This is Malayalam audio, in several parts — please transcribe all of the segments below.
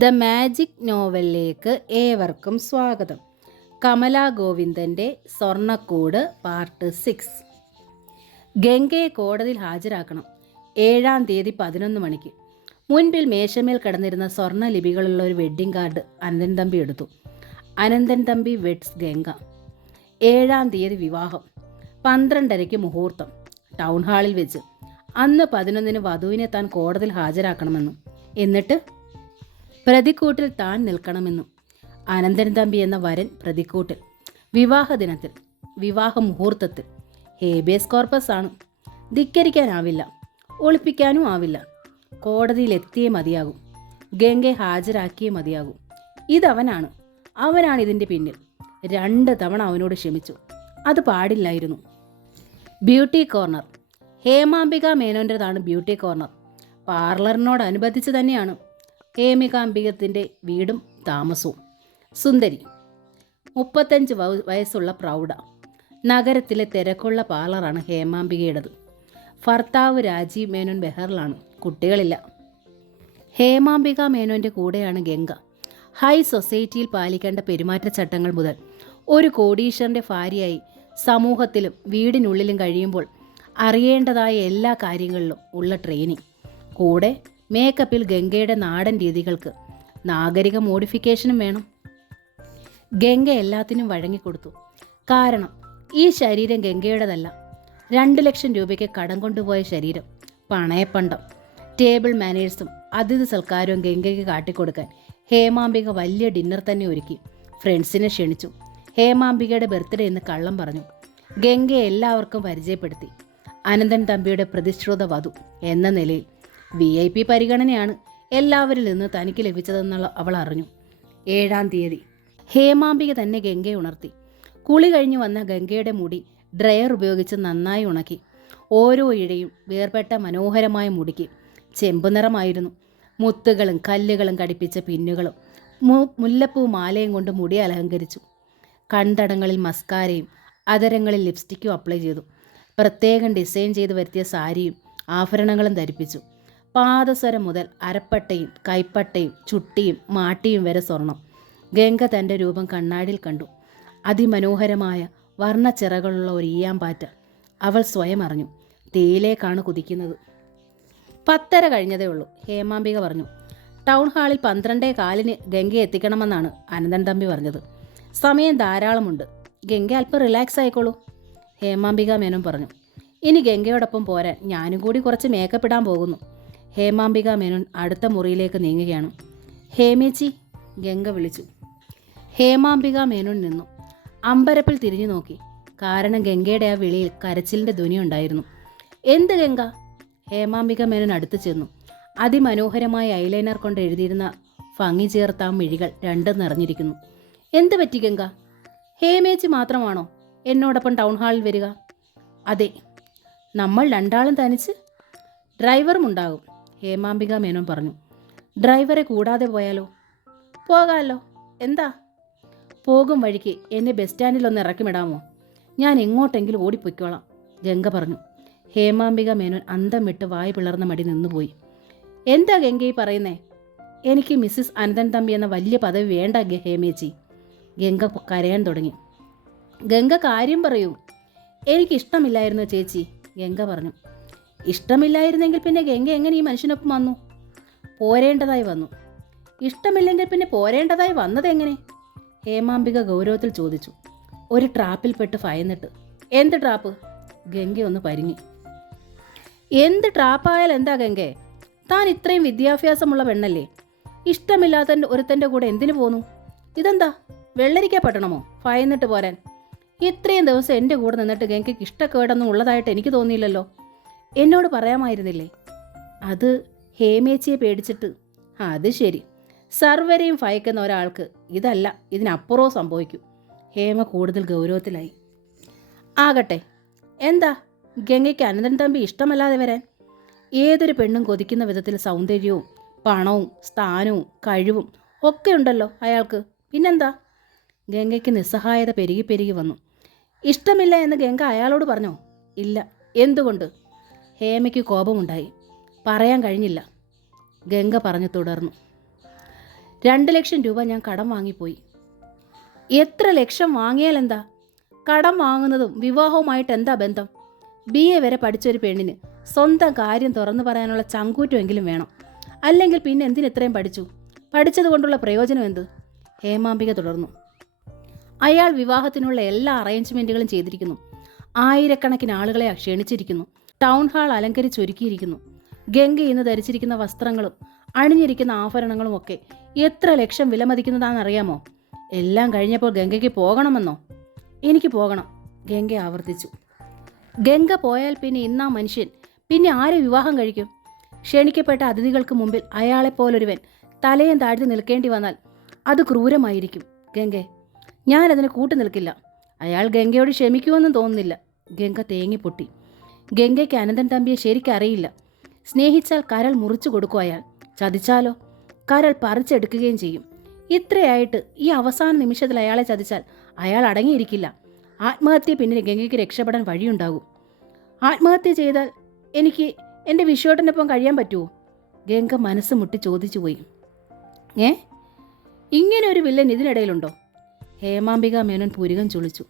ദ മാജിക് നോവലിലേക്ക് ഏവർക്കും സ്വാഗതം. കമലാ ഗോവിന്ദൻ്റെ സ്വർണ്ണക്കൂട് പാർട്ട് 6. ഗംഗയെ കോടതിയിൽ ഹാജരാക്കണം. 7-ാം തീയതി 11 മണിക്ക്. മുൻപിൽ മേശമേൽ കിടന്നിരുന്ന സ്വർണ്ണ ലിപികളുള്ള ഒരു വെഡ്ഡിംഗ് കാർഡ് അനന്തൻ തമ്പി എടുത്തു. അനന്തൻ തമ്പി വെഡ്സ് ഗംഗ. 7-ാം തീയതി വിവാഹം. 12:30 മുഹൂർത്തം. ടൗൺ ഹാളിൽ വെച്ച്. അന്ന് 11-ന് വധുവിനെ താൻ കോടതിയിൽ ഹാജരാക്കണമെന്നും എന്നിട്ട് പ്രതിക്കൂട്ടിൽ താൻ നിൽക്കണമെന്നും. അനന്തൻ തമ്പി എന്ന വരൻ പ്രതിക്കൂട്ടിൽ. വിവാഹ ദിനത്തിൽ, വിവാഹ മുഹൂർത്തത്തിൽ. ഹേബിയസ് കോർപ്പസ് ആണ്. ധിക്കരിക്കാനാവില്ല, ഒളിപ്പിക്കാനും ആവില്ല. കോടതിയിൽ എത്തിയേ മതിയാകും. ഗംഗയെ ഹാജരാക്കിയേ മതിയാകും. ഇതവനാണ്, അവനാണ് ഇതിൻ്റെ പിന്നിൽ. 2 തവണ അവനോട് ക്ഷമിച്ചു. അത് പാടില്ലായിരുന്നു. Beauty corner. ഹേമാംബിക മേനോൻ്റെതാണ് ബ്യൂട്ടി കോർണർ. പാർലറിനോടനുബന്ധിച്ച് തന്നെയാണ് ഹേമികാംബികത്തിൻ്റെ വീടും താമസവും. സുന്ദരി, 35 വയസ്സുള്ള പ്രൗഢ. നഗരത്തിലെ തിരക്കുള്ള പാർലറാണ് ഹേമാംബികയുടേത്. ഭർത്താവ് രാജീവ് മേനോൻ ബെഹറിലാണ്. കുട്ടികളില്ല. ഹേമാംബിക മേനോൻ്റെ കൂടെയാണ് ഗംഗ. ഹൈ സൊസൈറ്റിയിൽ പാലിക്കേണ്ട പെരുമാറ്റച്ചട്ടങ്ങൾ മുതൽ ഒരു കോടീശ്വരൻ്റെ ഭാര്യയായി സമൂഹത്തിലും വീടിനുള്ളിലും കഴിയുമ്പോൾ അറിയേണ്ടതായ എല്ലാ കാര്യങ്ങളിലും ഉള്ള ട്രെയിനിങ്. കൂടെ മേക്കപ്പിൽ ഗംഗയുടെ നാടൻ രീതികൾക്ക് നാഗരിക മോഡിഫിക്കേഷനും വേണം. ഗംഗ എല്ലാത്തിനും വഴങ്ങിക്കൊടുത്തു. കാരണം ഈ ശരീരം ഗംഗയുടേതല്ല. 2 ലക്ഷം രൂപയ്ക്ക് കടം കൊണ്ടുപോയ ശരീരം. പണയപ്പണ്ടം. ടേബിൾ മാനേഴ്സും അതിഥി സൽക്കാരവും ഗംഗയ്ക്ക് കാട്ടിക്കൊടുക്കാൻ ഹേമാംബിക വലിയ ഡിന്നർ തന്നെ ഒരുക്കി. ഫ്രണ്ട്സിനെ ക്ഷണിച്ചു. ഹേമാംബികയുടെ ബർത്ത്ഡേ എന്ന് കള്ളം പറഞ്ഞു. ഗംഗയെ എല്ലാവർക്കും പരിചയപ്പെടുത്തി. അനന്തൻ തമ്പിയുടെ പ്രതിശ്രുത വധു എന്ന നിലയിൽ VIP പരിഗണനയാണ് എല്ലാവരിൽ നിന്ന് തനിക്ക് ലഭിച്ചതെന്നുള്ള അവൾ അറിഞ്ഞു. 7-ാം തീയതി ഹേമാംബിക തന്നെ ഗംഗയെ ഉണർത്തി. കുളി കഴിഞ്ഞു വന്ന ഗംഗയുടെ മുടി ഡ്രയർ ഉപയോഗിച്ച് നന്നായി ഉണക്കി. ഓരോ ഇഴയും വേർപെട്ട മനോഹരമായ മുടിക്ക് ചെമ്പു നിറമായിരുന്നു. മുത്തുകളും കല്ലുകളും കടിപ്പിച്ച പിന്നുകളും മുല്ലപ്പൂ മാലയും കൊണ്ട് മുടി അലങ്കരിച്ചു. കൺതടങ്ങളിൽ മസ്കാരയും അതരങ്ങളിൽ ലിപ്സ്റ്റിക്കും അപ്ലൈ ചെയ്തു. പ്രത്യേകം ഡിസൈൻ ചെയ്ത് വരുത്തിയ സാരിയും ആഭരണങ്ങളും ധരിപ്പിച്ചു. പാദസരം മുതൽ അരപ്പട്ടയും കൈപ്പട്ടയും ചുട്ടിയും മാട്ടിയും വരെ സ്വർണം. ഗംഗ തൻ്റെ രൂപം കണ്ണാടിയിൽ കണ്ടു. അതിമനോഹരമായ വർണ്ണച്ചിറകളുള്ള ഒരു ഈയാമ്പാറ്റ. അവൾ സ്വയം അറിഞ്ഞു. തീയിലേക്കാണ് കുതിക്കുന്നത്. 10:30 കഴിഞ്ഞതേ ഉള്ളൂ. ഹേമാംബിക പറഞ്ഞു. ടൗൺ ഹാളിൽ 12:15 ഗംഗയെ എത്തിക്കണമെന്നാണ് അനന്തൻ തമ്പി പറഞ്ഞത്. സമയം ധാരാളമുണ്ട്. ഗംഗ അല്പം റിലാക്സ് ആയിക്കോളൂ. ഹേമാംബിക മേനോൻ പറഞ്ഞു. ഇനി ഗംഗയോടൊപ്പം പോരാൻ ഞാനും കൂടി കുറച്ച് മേക്കപ്പ് ഇടാൻ പോകുന്നു. ഹേമാംബിക മേനോൻ അടുത്ത മുറിയിലേക്ക് നീങ്ങുകയാണ്. ഹേമേച്ചി, ഗംഗ വിളിച്ചു. ഹേമാംബിക മേനോൻ നിന്നു. അമ്പരപ്പിൽ തിരിഞ്ഞു നോക്കി. കാരണം ഗംഗയുടെ ആ വിളിയിൽ കരച്ചിലിൻ്റെ ധ്വനി ഉണ്ടായിരുന്നു. എന്ത് ഗംഗ? ഹേമാംബിക മേനോൻ അടുത്ത് ചെന്നു. അതിമനോഹരമായ ഐലൈനർ കൊണ്ട് എഴുതിയിരുന്ന ഭംഗി ചേർത്ത ആ മിഴികൾ 2 നിറഞ്ഞിരിക്കുന്നു. എന്ത് പറ്റി ഗംഗ? ഹേമേച്ചി മാത്രമാണോ എന്നോടൊപ്പം ടൗൺ ഹാളിൽ വരിക? അതെ, നമ്മൾ 2 ആളും തനിച്ച്. ഡ്രൈവറും ഉണ്ടാകും. ഹേമാംബിക മേനോൻ പറഞ്ഞു. ഡ്രൈവറെ കൂടാതെ പോയാലോ? പോകാമല്ലോ. എന്താ? പോകും വഴിക്ക് എന്നെ ബസ് സ്റ്റാൻഡിലൊന്ന് ഇറക്കിമിടാമോ? ഞാൻ എങ്ങോട്ടെങ്കിലും ഓടിപ്പൊയ്ക്കോളാം, ഗംഗ പറഞ്ഞു. ഹേമാംബിക മേനോൻ അന്തം വിട്ട് വായ പിളർന്ന മടി നിന്നുപോയി. എന്താ ഗംഗ ഈ പറയുന്നേ? എനിക്ക് മിസ്സിസ് അനന്തൻ തമ്പി എന്ന വലിയ പദവി വേണ്ട ഹേമേച്ചി. ഗംഗ കരയാൻ തുടങ്ങി. ഗംഗ കാര്യം പറയൂ. എനിക്കിഷ്ടമില്ലായിരുന്നു ചേച്ചി, ഗംഗ പറഞ്ഞു. ഇഷ്ടമില്ലായിരുന്നെങ്കിൽ പിന്നെ ഗംഗ എങ്ങനെ ഈ മനുഷ്യനൊപ്പം വന്നു? പോരേണ്ടതായി വന്നു. ഇഷ്ടമില്ലെങ്കിൽ പിന്നെ പോരേണ്ടതായി വന്നതെങ്ങനെ? ഹേമാംബിക ഗൗരവത്തിൽ ചോദിച്ചു. ഒരു ട്രാപ്പിൽപ്പെട്ട് ഭയന്നിട്ട്. എന്ത് ട്രാപ്പ്? ഗംഗ ഒന്ന് പരിങ്ങി. എന്ത് ട്രാപ്പായാൽ എന്താ ഗംഗേ? താൻ ഇത്രയും വിദ്യാഭ്യാസമുള്ള പെണ്ണല്ലേ? ഇഷ്ടമില്ലാത്ത ഒരുത്തൻ്റെ കൂടെ എന്തിനു പോന്നു? ഇതെന്താ വെള്ളരിക്ക പട്ടണമോ ഭയന്നിട്ട് പോരാൻ? ഇത്രയും ദിവസം എൻ്റെ കൂടെ നിന്നിട്ട് ഗംഗയ്ക്ക് ഇഷ്ടക്കേടൊന്നും ഉള്ളതായിട്ട് എനിക്ക് തോന്നിയില്ലല്ലോ. എന്നോട് പറയാമായിരുന്നില്ലേ? അത് ഹേമേച്ചിയെ പേടിച്ചിട്ട്. അത് ശരി. സർവരെയും ഭയക്കുന്ന ഒരാൾക്ക് ഇതല്ല, ഇതിനപ്പുറവും സംഭവിക്കും. ഹേമ കൂടുതൽ ഗൗരവത്തിലായി. ആകട്ടെ, എന്താ ഗംഗയ്ക്ക് അനന്തൻ തമ്പി ഇഷ്ടമല്ലാതെ വരാൻ? ഏതൊരു പെണ്ണും കൊതിക്കുന്ന വിധത്തിൽ സൗന്ദര്യവും പണവും സ്ഥാനവും കഴിവും ഒക്കെ ഉണ്ടല്ലോ അയാൾക്ക്. പിന്നെന്താ? ഗംഗയ്ക്ക് നിസ്സഹായത പെരുകി പെരുകി വന്നു. ഇഷ്ടമില്ല എന്ന് ഗംഗ അയാളോട് പറഞ്ഞോ? ഇല്ല. എന്തുകൊണ്ട്? ഹേമയ്ക്ക് കോപമുണ്ടായി. പറയാൻ കഴിഞ്ഞില്ല. ഗംഗ പറഞ്ഞു തുടർന്നു. 2,00,000 രൂപ ഞാൻ കടം വാങ്ങിപ്പോയി. എത്ര ലക്ഷം വാങ്ങിയാൽ എന്താ? കടം വാങ്ങുന്നതും വിവാഹവുമായിട്ട് എന്താ ബന്ധം? BA വരെ പഠിച്ചൊരു പെണ്ണിന് സ്വന്തം കാര്യം തുറന്നു പറയാനുള്ള ചങ്കൂറ്റമെങ്കിലും വേണം. അല്ലെങ്കിൽ പിന്നെ എന്തിന് ഇത്രയും പഠിച്ചു? പഠിച്ചത് കൊണ്ടുള്ള പ്രയോജനം എന്ത്? ഹേമാംബിക തുടർന്നു. അയാൾ വിവാഹത്തിനുള്ള എല്ലാ അറേഞ്ച്മെൻറ്റുകളും ചെയ്തിരിക്കുന്നു. ആയിരക്കണക്കിന് ആളുകളെ ക്ഷണിച്ചിരിക്കുന്നു. ടൗൺ ഹാൾ അലങ്കരിച്ചൊരുക്കിയിരിക്കുന്നു. ഗംഗ ഇന്ന് ധരിച്ചിരിക്കുന്ന വസ്ത്രങ്ങളും അണിഞ്ഞിരിക്കുന്ന ആഭരണങ്ങളും ഒക്കെ എത്ര ലക്ഷം വിലമതിക്കുന്നതാണെന്നറിയാമോ? എല്ലാം കഴിഞ്ഞപ്പോൾ ഗംഗയ്ക്ക് പോകണമെന്നോ? എനിക്ക് പോകണം, ഗംഗ ആവർത്തിച്ചു. ഗംഗ പോയാൽ പിന്നെ ഇന്നാ മനുഷ്യൻ പിന്നെ ആരെ വിവാഹം കഴിക്കും? ക്ഷണിക്കപ്പെട്ട അതിഥികൾക്ക് മുമ്പിൽ അയാളെപ്പോലൊരുവൻ തലയും താഴ്ത്തി നിൽക്കേണ്ടി വന്നാൽ അത് ക്രൂരമായിരിക്കും ഗംഗെ. ഞാനതിന് കൂട്ടു നിൽക്കില്ല. അയാൾ ഗംഗയോട് ക്ഷമിക്കുമെന്നും തോന്നുന്നില്ല. ഗംഗ തേങ്ങിപ്പൊട്ടി. ഗംഗയ്ക്ക് അനന്തൻ തമ്പിയെ ശരിക്കറിയില്ല. സ്നേഹിച്ചാൽ കരൾ മുറിച്ചു കൊടുക്കും അയാൾ. ചതിച്ചാലോ? കരൾ പറിച്ചെടുക്കുകയും ചെയ്യും. ഇത്രയായിട്ട് ഈ അവസാന നിമിഷത്തിൽ അയാളെ ചതിച്ചാൽ അയാൾ അടങ്ങിയിരിക്കില്ല. ആത്മഹത്യ പിന്നിൽ ഗംഗയ്ക്ക് രക്ഷപ്പെടാൻ വഴിയുണ്ടാകും. ആത്മഹത്യ ചെയ്താൽ എനിക്ക് എൻ്റെ വിശ്വേട്ടനൊപ്പം കഴിയാൻ പറ്റുമോ? ഗംഗ മനസ്സ് മുട്ടി ചോദിച്ചു പോയി. ഇങ്ങനെ ഒരു വില്ലൻ ഇതിനിടയിലുണ്ടോ? ഹേമാംബിക മേനോൻ പുരികം ചുളിച്ചു.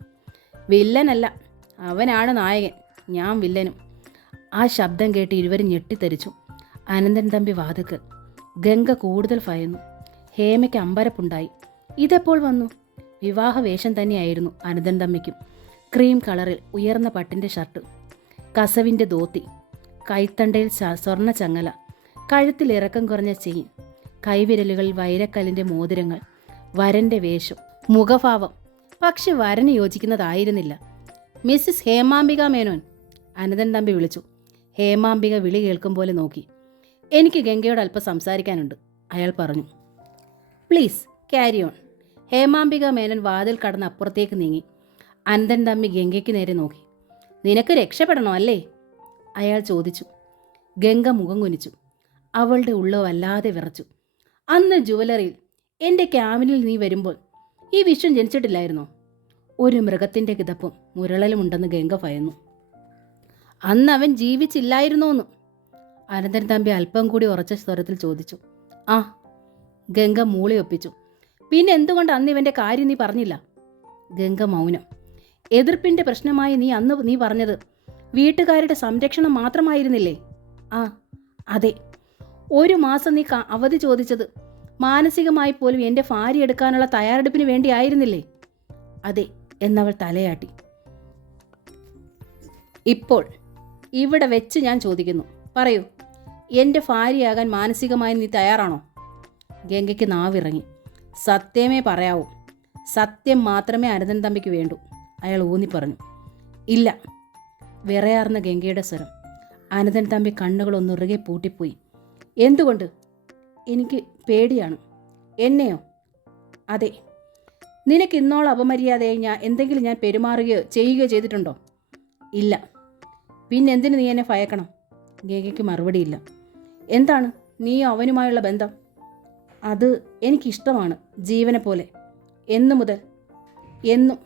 വില്ലനല്ല, അവനാണ് നായകൻ, ഞാൻ വില്ലനും. ആ ശബ്ദം കേട്ട് ഇരുവരും ഞെട്ടിത്തെറിച്ചു. അനന്തൻ തമ്പി വാതുക്കൽ. ഗംഗ കൂടുതൽ ഭയന്നു. ഹേമയ്ക്ക് അമ്പരപ്പുണ്ടായി. ഇതെപ്പോൾ വന്നു? വിവാഹ വേഷം തന്നെയായിരുന്നു അനന്തൻ തമ്മിക്കും. ക്രീം കളറിൽ ഉയർന്ന പട്ടിൻ്റെ ഷർട്ട്, കസവിൻ്റെ ധോത്തി, കൈത്തണ്ടയിൽ സ്വർണ്ണ ചങ്ങല, കഴുത്തിൽ ഇറക്കം കുറഞ്ഞ ചെയിൻ, കൈവിരലുകളിൽ വൈരക്കല്ലിൻ്റെ മോതിരങ്ങൾ, വരൻ്റെ വേഷം, മുഖഭാവം പക്ഷെ വരന് യോജിക്കുന്നതായിരുന്നില്ല. മിസ്സിസ് ഹേമാംബിക മേനോൻ, അനന്തൻ തമ്പി വിളിച്ചു. ഹേമാംബിക വിളി കേൾക്കും പോലെ നോക്കി. എനിക്ക് ഗംഗയോട് അല്പം സംസാരിക്കാനുണ്ട്, അയാൾ പറഞ്ഞു. Please carry on. Hemambika Menon വാതിൽ കടന്ന് അപ്പുറത്തേക്ക് നീങ്ങി. അനന്തൻ തമ്പി ഗംഗയ്ക്ക് നേരെ നോക്കി. നിനക്ക് രക്ഷപ്പെടണോ അല്ലേ? അയാൾ ചോദിച്ചു. ഗംഗ മുഖം കുനിച്ചു. അവളുടെ ഉള്ളു വല്ലാതെ വിറച്ചു. അന്ന് ജുവലറിയിൽ എൻ്റെ ക്യാബിനിൽ നീ വരുമ്പോൾ ഈ വിശ്വം ജനിച്ചിട്ടില്ലായിരുന്നോ? ഒരു മൃഗത്തിൻ്റെ കിതപ്പും മുരളലുമുണ്ടെന്ന് ഗംഗ ഭയന്നു. അന്ന് അവൻ ജീവിച്ചില്ലായിരുന്നോന്ന് അനന്തൻ തമ്പി അല്പം കൂടി ഉറച്ച സ്വരത്തിൽ ചോദിച്ചു. ആ, ഗംഗ മൂളി ഒപ്പിച്ചു. പിന്നെ എന്തുകൊണ്ട് അന്ന് ഇവൻ്റെ കാര്യം നീ പറഞ്ഞില്ല? ഗംഗ മൗനം. എതിർപ്പിൻ്റെ പ്രശ്നമായി നീ പറഞ്ഞത് വീട്ടുകാരുടെ സംരക്ഷണം മാത്രമായിരുന്നില്ലേ? ആ അതെ. 1 മാസം നീ അവധി ചോദിച്ചത് മാനസികമായി പോലും എൻ്റെ ഭാര്യ എടുക്കാനുള്ള തയ്യാറെടുപ്പിന് വേണ്ടി ആയിരുന്നില്ലേ? അതെ എന്നവൾ തലയാട്ടി. ഇപ്പോൾ ഇവിടെ വെച്ച് ഞാൻ ചോദിക്കുന്നു, പറയൂ, എൻ്റെ ഭാര്യയാകാൻ മാനസികമായി നീ തയ്യാറാണോ? ഗംഗയ്ക്ക് നാവിറങ്ങി. സത്യമേ പറയാവൂ, സത്യം മാത്രമേ അനന്തൻ തമ്പിക്ക് വേണ്ടൂ, അയാൾ ഊന്നി പറഞ്ഞു. ഇല്ല, വിറയാർന്ന ഗംഗയുടെ സ്വരം. അനന്തൻ തമ്പി കണ്ണുകളൊന്നുറുകെ പൂട്ടിപ്പോയി. എന്തുകൊണ്ട്? എനിക്ക് പേടിയാണ്. എന്നെയോ? അതെ. നിനക്ക് ഇന്നോളം അപമര്യാദയായി എന്തെങ്കിലും ഞാൻ പെരുമാറുകയോ ചെയ്യുകയോ ചെയ്തിട്ടുണ്ടോ? ഇല്ല. പിന്നെന്തിന് നീ എന്നെ ഭയക്കണം? ഗംഗയ്ക്ക് മറുപടിയില്ല. എന്താണ് നീ അവനുമായുള്ള ബന്ധം? അത് എനിക്കിഷ്ടമാണ്, ജീവനെ പോലെ. എന്നു മുതൽ? എന്നും.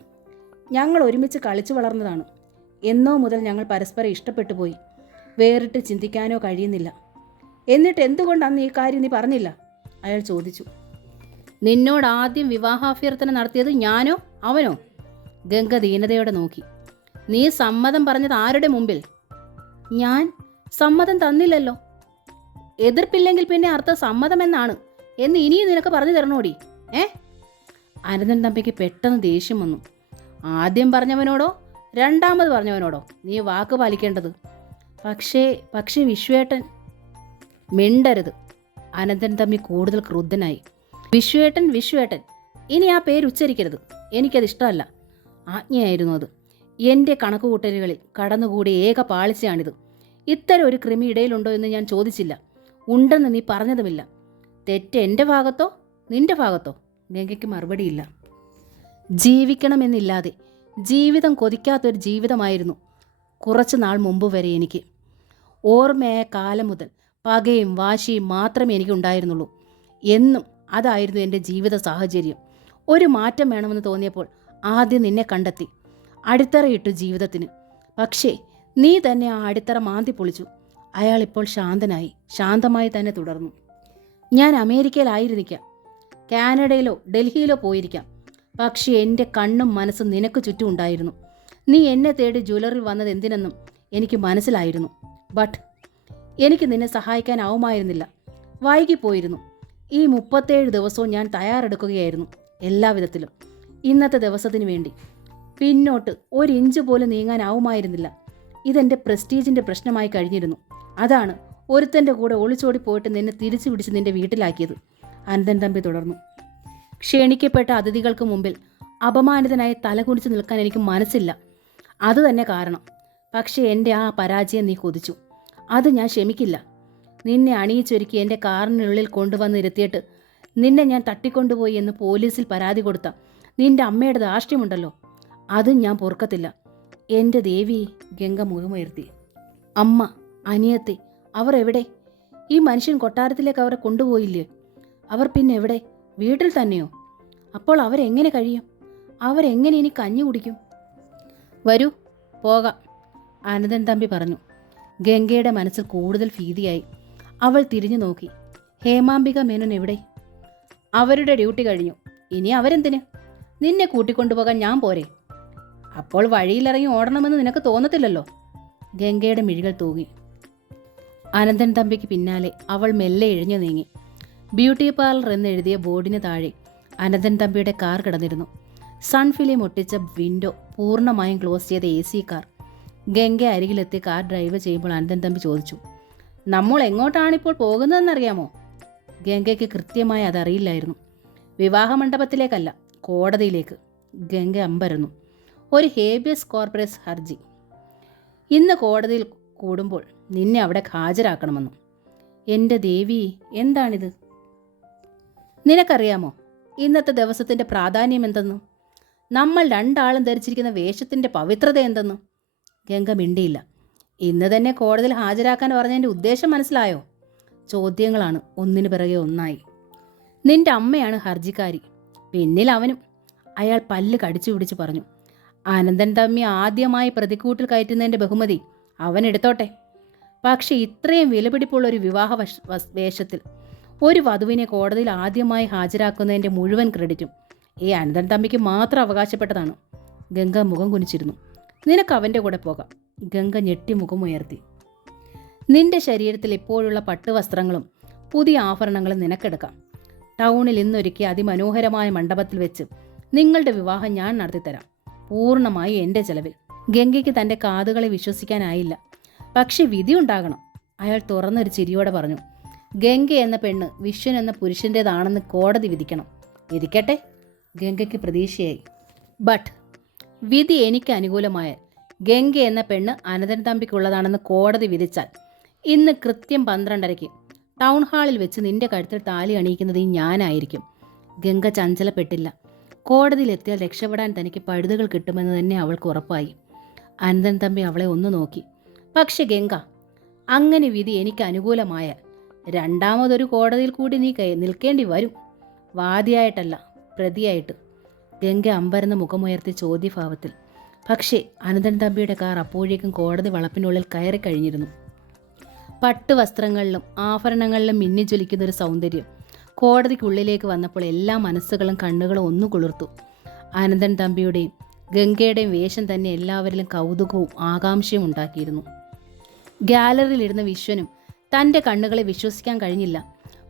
ഞങ്ങൾ ഒരുമിച്ച് കളിച്ചു വളർന്നതാണ്. എന്നോ മുതൽ ഞങ്ങൾ പരസ്പരം ഇഷ്ടപ്പെട്ടു പോയി. വേറിട്ട് ചിന്തിക്കാനോ കഴിയുന്നില്ല. എന്നിട്ട് എന്തുകൊണ്ട് അന്ന് ഈ കാര്യം നീ പറഞ്ഞില്ല? അയാൾ ചോദിച്ചു. നിന്നോട് ആദ്യം വിവാഹാഭ്യർത്ഥന നടത്തിയത് ഞാനോ അവനോ? ഗംഗ ദീനതയോടെ നോക്കി. നീ സമ്മതം പറഞ്ഞത് ആരുടെ മുമ്പിൽ? ഞാൻ സമ്മതം തന്നില്ലല്ലോ. എതിർപ്പില്ലെങ്കിൽ പിന്നെ അർത്ഥം സമ്മതമെന്നാണ് എന്ന് ഇനിയും നിനക്ക് പറഞ്ഞു തരണോടി. അനന്തൻ തമ്പിക്ക് പെട്ടെന്ന് ദേഷ്യം വന്നു. ആദ്യം പറഞ്ഞവനോടോ രണ്ടാമത് പറഞ്ഞവനോടോ നീ വാക്ക് പാലിക്കേണ്ടത്? പക്ഷേ വിശ്വേട്ടൻ. മിണ്ടരുത്. അനന്തൻ തമ്പി കൂടുതൽ ക്രുദ്ധനായി. വിശ്വേട്ടൻ, ഇനി ആ പേര് ഉച്ചരിക്കരുത്. എനിക്കതിഷ്ടമല്ല. ആജ്ഞയായിരുന്നു അത്. എൻ്റെ കണക്കുകൂട്ടലുകളിൽ കടന്നുകൂടി ഏക പാളിച്ചയാണിത്. ഇത്തരം ഒരു കൃമി ഇടയിലുണ്ടോ എന്ന് ഞാൻ ചോദിച്ചില്ല. ഉണ്ടെന്ന് നീ പറഞ്ഞതുമില്ല. തെറ്റ് എൻ്റെ ഭാഗത്തോ നിന്റെ ഭാഗത്തോ? ഗംഗയ്ക്ക് മറുപടിയില്ല. ജീവിക്കണമെന്നില്ലാതെ ജീവിതം കൊതിക്കാത്തൊരു ജീവിതമായിരുന്നു കുറച്ചു നാൾ മുമ്പ് വരെ എനിക്ക്. ഓർമ്മയായ കാലം മുതൽ പകയും വാശിയും മാത്രമേ എനിക്കുണ്ടായിരുന്നുള്ളൂ. എന്നും അതായിരുന്നു എൻ്റെ ജീവിത സാഹചര്യം. ഒരു മാറ്റം വേണമെന്ന് തോന്നിയപ്പോൾ ആദ്യം നിന്നെ കണ്ടെത്തി. അടിത്തറയിട്ടു ജീവിതത്തിന്. പക്ഷേ നീ തന്നെ ആ അടിത്തറ മാന്തി പൊളിച്ചു. അയാളിപ്പോൾ ശാന്തമായി തന്നെ തുടർന്നു. ഞാൻ അമേരിക്കയിലായിരുന്നിക്കാം, കാനഡയിലോ ഡൽഹിയിലോ പോയിരിക്കാം. പക്ഷേ എൻ്റെ കണ്ണും മനസ്സും നിനക്ക് ചുറ്റും ഉണ്ടായിരുന്നു. നീ എന്നെ തേടി ജ്വല്ലറിൽ വന്നത് എന്തിനെന്നും എനിക്ക് മനസ്സിലായിരുന്നു. ബട്ട് എനിക്ക് നിന്നെ സഹായിക്കാനാവുമായിരുന്നില്ല. വൈകിപ്പോയിരുന്നു. ഈ 37 ദിവസവും ഞാൻ തയ്യാറെടുക്കുകയായിരുന്നു എല്ലാ വിധത്തിലും, ഇന്നത്തെ ദിവസത്തിന് വേണ്ടി. പിന്നോട്ട് 1 ഇഞ്ച് പോലും നീങ്ങാനാവുമായിരുന്നില്ല. ഇതെൻ്റെ പ്രസ്റ്റീജിൻ്റെ പ്രശ്നമായി കഴിഞ്ഞിരുന്നു. അതാണ് ഒരുത്തൻ്റെ കൂടെ ഒളിച്ചോടി പോയിട്ട് നിന്നെ തിരിച്ചു പിടിച്ച് നിൻ്റെ വീട്ടിലാക്കിയത്. അനന്തൻ തമ്പി തുടർന്നു. ക്ഷണിക്കപ്പെട്ട അതിഥികൾക്ക് മുമ്പിൽ അപമാനിതനായി തലകുനിച്ച് നിൽക്കാൻ എനിക്ക് മനസ്സില്ല. അതുതന്നെ കാരണം. പക്ഷേ എൻ്റെ ആ പരാജയം നീ കൊതിച്ചു. അത് ഞാൻ ക്ഷമിക്കില്ല. നിന്നെ അണിയിച്ചൊരുക്കി എൻ്റെ കാറിനുള്ളിൽ കൊണ്ടുവന്നിരുത്തിയിട്ട് നിന്നെ ഞാൻ തട്ടിക്കൊണ്ടുപോയി എന്ന് പോലീസിൽ പരാതി കൊടുത്ത നിൻ്റെ അമ്മയുടെ ധാർഷ്ട്യമുണ്ടല്ലോ, അതും ഞാൻ പൊറുക്കത്തില്ല. എൻ്റെ ദേവി, ഗംഗ മുഖമുയർത്തി. അമ്മ, അനിയത്തി, അവർ എവിടെ? ഈ മനുഷ്യൻ കൊട്ടാരത്തിലേക്ക് അവരെ കൊണ്ടുപോയില്ലേ? അവർ പിന്നെ എവിടെ? വീട്ടിൽ തന്നെയോ? അപ്പോൾ അവരെങ്ങനെ കഴിയും? അവരെങ്ങനെ ഇനി കഞ്ഞി കുടിക്കും? വരൂ, പോകാം, അനന്തൻ തമ്പി പറഞ്ഞു. ഗംഗയുടെ മനസ്സിൽ കൂടുതൽ ഭീതിയായി. അവൾ തിരിഞ്ഞു നോക്കി. ഹേമാംബിക മേനോൻ എവിടെ? അവരുടെ ഡ്യൂട്ടി കഴിഞ്ഞു. ഇനി അവരെന്തിന്? നിന്നെ കൂട്ടിക്കൊണ്ടുപോകാൻ ഞാൻ പോരെ? അപ്പോൾ വഴിയിലിറങ്ങി ഓടണമെന്ന് നിനക്ക് തോന്നത്തില്ലല്ലോ. ഗംഗയുടെ മിഴികൾ തൂങ്ങി. അനന്തൻ തമ്പിക്ക് പിന്നാലെ അവൾ മെല്ലെ ഇഴഞ്ഞു നീങ്ങി. ബ്യൂട്ടി പാർലർ എന്നെഴുതിയ ബോർഡിന് താഴെ അനന്തൻ തമ്പിയുടെ കാർ കിടന്നിരുന്നു. സൺഫിലിം ഒട്ടിച്ച വിൻഡോ പൂർണ്ണമായും ക്ലോസ് ചെയ്ത AC കാർ. ഗംഗ അരികിലെത്തി കാർ ഡ്രൈവ് ചെയ്യുമ്പോൾ അനന്തൻ തമ്പി ചോദിച്ചു, നമ്മൾ എങ്ങോട്ടാണിപ്പോൾ പോകുന്നതെന്നറിയാമോ? ഗംഗയ്ക്ക് കൃത്യമായി അതറിയില്ലായിരുന്നു. വിവാഹമണ്ഡപത്തിലേക്കല്ല, കോടതിയിലേക്ക്. ഗംഗ അമ്പരന്നു. ഒരു ഹേബിയസ് കോർപ്പറസ് ഹർജി. ഇന്ന് കോടതിയിൽ കൂടുമ്പോൾ നിന്നെ അവിടെ ഹാജരാക്കണമെന്നും. എൻ്റെ ദേവി, എന്താണിത്? നിനക്കറിയാമോ ഇന്നത്തെ ദിവസത്തിൻ്റെ പ്രാധാന്യം എന്തെന്നും? നമ്മൾ രണ്ടാളും ധരിച്ചിരിക്കുന്ന വേഷത്തിൻ്റെ പവിത്രത എന്തെന്നും? ഗംഗ മിണ്ടിയില്ല. ഇന്ന് തന്നെ കോടതിയിൽ ഹാജരാക്കാൻ പറഞ്ഞതിൻ്റെ ഉദ്ദേശം മനസ്സിലായോ? ചോദ്യങ്ങളാണ് ഒന്നിനു പിറകെ ഒന്നായി. നിന്റെ അമ്മയാണ് ഹർജിക്കാരി, പിന്നിൽ അവനും. അയാൾ പല്ല് കടിച്ചു പിടിച്ച് പറഞ്ഞു. അനന്തൻ തമ്മി ആദ്യമായി പ്രതിക്കൂട്ടിൽ കയറ്റുന്നതിൻ്റെ ബഹുമതി അവൻ എടുത്തോട്ടെ. പക്ഷെ ഇത്രയും വിലപിടിപ്പുള്ള ഒരു വിവാഹ വേഷത്തിൽ ഒരു വധുവിനെ കോടതിയിൽ ആദ്യമായി ഹാജരാക്കുന്നതിൻ്റെ മുഴുവൻ ക്രെഡിറ്റും ഈ അനന്തൻ തമ്മിക്ക് മാത്രം അവകാശപ്പെട്ടതാണ്. ഗംഗ മുഖം കുനിച്ചിരുന്നു. നിനക്ക് അവൻ്റെ കൂടെ പോകാം. ഗംഗ ഞെട്ടി മുഖമുയർത്തി. നിന്റെ ശരീരത്തിൽ ഇപ്പോഴുള്ള പട്ടുവസ്ത്രങ്ങളും പുതിയ ആഭരണങ്ങളും നിനക്കെടുക്കാം. ടൗണിൽ ഇന്നൊരുക്കിയ അതിമനോഹരമായ മണ്ഡപത്തിൽ വെച്ച് നിങ്ങളുടെ വിവാഹം ഞാൻ നടത്തിത്തരാം, പൂർണ്ണമായി എൻ്റെ ചെലവിൽ. ഗംഗയ്ക്ക് തൻ്റെ കാതുകളെ വിശ്വസിക്കാനായില്ല. പക്ഷെ വിധി ഉണ്ടാകണം. അയാൾ തുറന്നൊരു ചിരിയോടെ പറഞ്ഞു. ഗംഗ എന്ന പെണ്ണ് വിശ്വൻ എന്ന പുരുഷൻ്റേതാണെന്ന് കോടതി വിധിക്കണം. വിധിക്കട്ടെ. ഗംഗയ്ക്ക് പ്രതീക്ഷയായി. ബട്ട് വിധി എനിക്ക് അനുകൂലമായ ഗംഗ എന്ന പെണ്ണ് അനന്തൻ തമ്പിക്കുള്ളതാണെന്ന് കോടതി വിധിച്ചാൽ ഇന്ന് കൃത്യം 12:30 ടൗൺ ഹാളിൽ വെച്ച് നിന്റെ കഴുത്തിൽ താലി അണിയിക്കുന്നത് ഞാനായിരിക്കും. ഗംഗ ചഞ്ചലപ്പെട്ടില്ല. കോടതിയിലെത്തിയാൽ രക്ഷപ്പെടാൻ തനിക്ക് പഴുതുകൾ കിട്ടുമെന്ന് തന്നെ അവൾക്ക് ഉറപ്പായി. അനന്തൻ തമ്പി അവളെ ഒന്ന് നോക്കി. പക്ഷെ ഗംഗ, അങ്ങനെ വിധി എനിക്ക് അനുകൂലമായ രണ്ടാമതൊരു കോടതിയിൽ കൂടി നീ നിൽക്കേണ്ടി വരും. വാദിയായിട്ടല്ല, പ്രതിയായിട്ട്. ഗംഗ അമ്പരന്ന് മുഖമുയർത്തി ചോദ്യഭാവത്തിൽ. പക്ഷേ അനന്തൻ തമ്പിയുടെ കാർ അപ്പോഴേക്കും കോടതി വളപ്പിനുള്ളിൽ കയറി കഴിഞ്ഞിരുന്നു. പട്ടുവസ്ത്രങ്ങളിലും ആഭരണങ്ങളിലും മിന്നിജ്വലിക്കുന്നൊരു സൗന്ദര്യം കോടതിക്കുള്ളിലേക്ക് വന്നപ്പോൾ എല്ലാ മനസ്സുകളും കണ്ണുകളും ഒന്നു കുളിർത്തു. അനന്തൻ തമ്പിയുടെയും ഗംഗയുടെയും വേഷം തന്നെ എല്ലാവരിലും കൗതുകവും ആകാംക്ഷയും ഉണ്ടാക്കിയിരുന്നു. ഗാലറിയിലിരുന്ന വിശ്വനും തൻ്റെ കണ്ണുകളെ വിശ്വസിക്കാൻ കഴിഞ്ഞില്ല.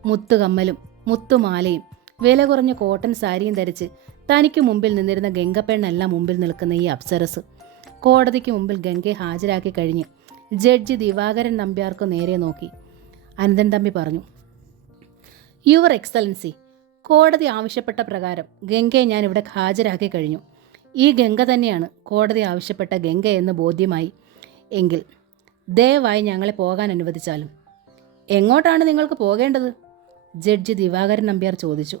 മുത്തുകമ്മലും മുത്തുമാലയും വില കുറഞ്ഞ കോട്ടൺ സാരിയും ധരിച്ച് തനിക്ക് മുമ്പിൽ നിന്നിരുന്ന ഗംഗപ്പെണ്ണല്ല മുമ്പിൽ നിൽക്കുന്ന ഈ അപ്സരസ്. കോടതിക്ക് മുമ്പിൽ ഗംഗയെ ഹാജരാക്കി കഴിഞ്ഞ് ജഡ്ജി ദിവാകരൻ നമ്പ്യാർക്ക് നേരെ നോക്കി അനന്തൻ തമ്പി പറഞ്ഞു, യുവർ എക്സലൻസി, കോടതി ആവശ്യപ്പെട്ട പ്രകാരം ഗംഗയെ ഞാൻ ഇവിടെ ഹാജരാക്കി കഴിഞ്ഞു. ഈ ഗംഗ തന്നെയാണ് കോടതി ആവശ്യപ്പെട്ട ഗംഗ എന്ന് ബോധ്യമായി എങ്കിൽ ദയവായി ഞങ്ങളെ പോകാൻ അനുവദിച്ചാലും. എങ്ങോട്ടാണ് നിങ്ങൾക്ക് പോകേണ്ടത്? ജഡ്ജി ദിവാകരൻ നമ്പ്യാർ ചോദിച്ചു.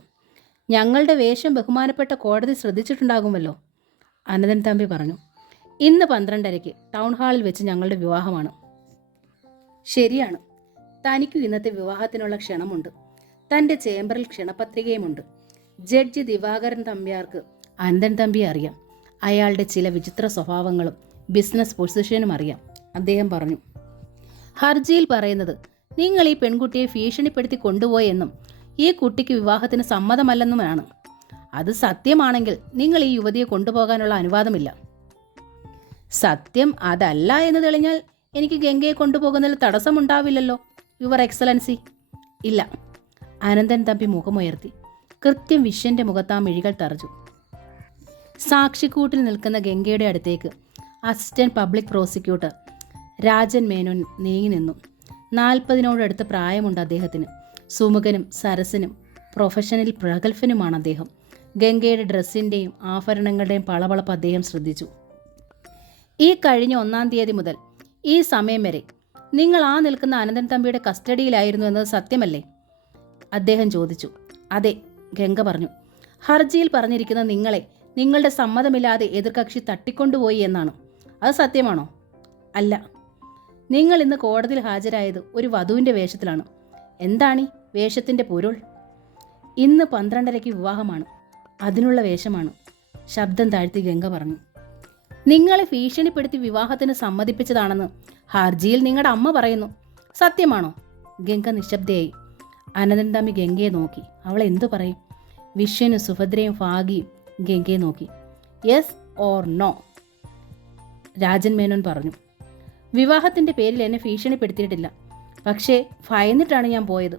ഞങ്ങളുടെ വേഷം ബഹുമാനപ്പെട്ട കോടതി ശ്രദ്ധിച്ചിട്ടുണ്ടാകുമല്ലോ, അനന്തൻ തമ്പി പറഞ്ഞു. ഇന്ന് 12:30 ടൗൺ ഹാളിൽ വെച്ച് ഞങ്ങളുടെ വിവാഹമാണ്. ശരിയാണ്, തനിക്കും ഇന്നത്തെ വിവാഹത്തിനുള്ള ക്ഷണമുണ്ട്. തൻ്റെ ചേംബറിൽ ക്ഷണപത്രികയുമുണ്ട്. ജഡ്ജി ദിവാകരൻ തമ്പ്യാർക്ക് അനന്തൻ തമ്പിയെ അറിയാം. അയാളുടെ ചില വിചിത്ര സ്വഭാവങ്ങളും ബിസിനസ് പൊസിഷനും അറിയാം. അദ്ദേഹം പറഞ്ഞു, ഹർജിയിൽ പറയുന്നത് നിങ്ങൾ ഈ പെൺകുട്ടിയെ ഭീഷണിപ്പെടുത്തി കൊണ്ടുപോയെന്നും ഈ കുട്ടിക്ക് വിവാഹത്തിന് സമ്മതമല്ലെന്നുമാണ്. അത് സത്യമാണെങ്കിൽ നിങ്ങൾ ഈ യുവതിയെ കൊണ്ടുപോകാനുള്ള അനുവാദമില്ല. സത്യം അതല്ല എന്ന് തെളിഞ്ഞാൽ എനിക്ക് ഗംഗയെ കൊണ്ടുപോകുന്നതിൽ തടസ്സമുണ്ടാവില്ലല്ലോ യുവർ എക്സലൻസി. ഇല്ല. അനന്തൻ തമ്പി മുഖമുയർത്തി. കൃത്യം വിശ്വന്റെ മുഖത്ത് ആ മിഴികൾ തറച്ചു. സാക്ഷിക്കൂട്ടിൽ നിൽക്കുന്ന ഗംഗയുടെ അടുത്തേക്ക് assistant public prosecutor Rajan Menon നീങ്ങി നിന്നു. 40-നോടടുത്ത് പ്രായമുണ്ട് അദ്ദേഹത്തിന്. സുമുഖനും സരസനും പ്രൊഫഷനിൽ പ്രഗത്ഭനുമാണ് അദ്ദേഹം. ഗംഗയുടെ ഡ്രസ്സിൻ്റെയും ആഭരണങ്ങളുടെയും പളവളപ്പ് അദ്ദേഹം ശ്രദ്ധിച്ചു. ഈ കഴിഞ്ഞ 1-ാം തീയതി മുതൽ ഈ സമയം വരെ നിങ്ങൾ ആ നിൽക്കുന്ന അനന്തൻ തമ്പിയുടെ കസ്റ്റഡിയിലായിരുന്നു എന്നത് സത്യമല്ലേ? അദ്ദേഹം ചോദിച്ചു. അതെ, ഗംഗ പറഞ്ഞു. ഹർജിയിൽ പറഞ്ഞിരിക്കുന്ന നിങ്ങളെ നിങ്ങളുടെ സമ്മതമില്ലാതെ എതിർകക്ഷി തട്ടിക്കൊണ്ടുപോയി എന്നാണ്. അത് സത്യമാണോ? അല്ല. നിങ്ങൾ ഇന്ന് കോടതിയിൽ ഹാജരായത് ഒരു വധുവിൻ്റെ വേഷത്തിലാണ്. എന്താണീ വേഷത്തിൻ്റെ പൊരുൾ? ഇന്ന് 12:30 വിവാഹമാണ്. അതിനുള്ള വേഷമാണ്. ശബ്ദം താഴ്ത്തി ഗംഗ പറഞ്ഞു. നിങ്ങളെ ഭീഷണിപ്പെടുത്തി വിവാഹത്തിന് സമ്മതിപ്പിച്ചതാണെന്ന് ഹർജിയിൽ നിങ്ങളുടെ അമ്മ പറയുന്നു. സത്യമാണോ? ഗംഗ നിശബ്ദയായി. അനന്തൻ തമ്പി ഗംഗയെ നോക്കി. അവൾ എന്തു പറയും? വിശ്വനും സുഭദ്രയും ഭാഗിയും ഗംഗയെ നോക്കി. Yes or no? Rajan Menon പറഞ്ഞു. വിവാഹത്തിൻ്റെ പേരിൽ എന്നെ ഭീഷണിപ്പെടുത്തിയിട്ടില്ല. പക്ഷേ ഭയന്നിട്ടാണ് ഞാൻ പോയത്.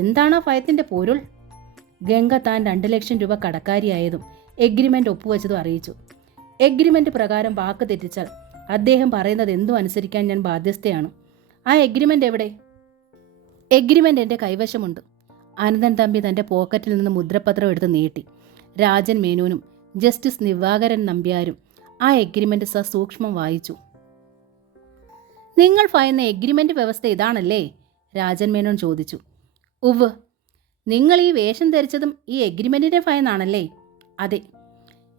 എന്താണ് ആ ഭയത്തിൻ്റെ പൊരുൾ? ഗംഗ താൻ 2 ലക്ഷം രൂപ കടക്കാരിയായതും എഗ്രിമെൻ്റ് ഒപ്പുവെച്ചതും അറിയിച്ചു. എഗ്രിമെൻ്റ് പ്രകാരം വാക്ക് തെറ്റിച്ചാൽ അദ്ദേഹം പറയുന്നത് എന്തും അനുസരിക്കാൻ ഞാൻ ബാധ്യസ്ഥയാണ്. ആ എഗ്രിമെൻ്റ് എവിടെ? എഗ്രിമെൻ്റ് എൻ്റെ കൈവശമുണ്ട്. അനന്തൻ തമ്പി തൻ്റെ പോക്കറ്റിൽ നിന്ന് മുദ്രപത്രം എടുത്ത് നീട്ടി. രാജൻ മേനോനും ജസ്റ്റിസ് നിവാകരൻ നമ്പ്യാരും ആ എഗ്രിമെൻ്റ് സസൂക്ഷ്മം വായിച്ചു. നിങ്ങൾ ഭയന്ന എഗ്രിമെൻ്റ് വ്യവസ്ഥ ഇതാണല്ലേ? രാജൻ മേനോൻ ചോദിച്ചു. ഉവ്വ്. നിങ്ങൾ ഈ വേഷം ധരിച്ചതും ഈ എഗ്രിമെൻറ്റിൻ്റെ ഭയന്നാണല്ലേ? അതെ.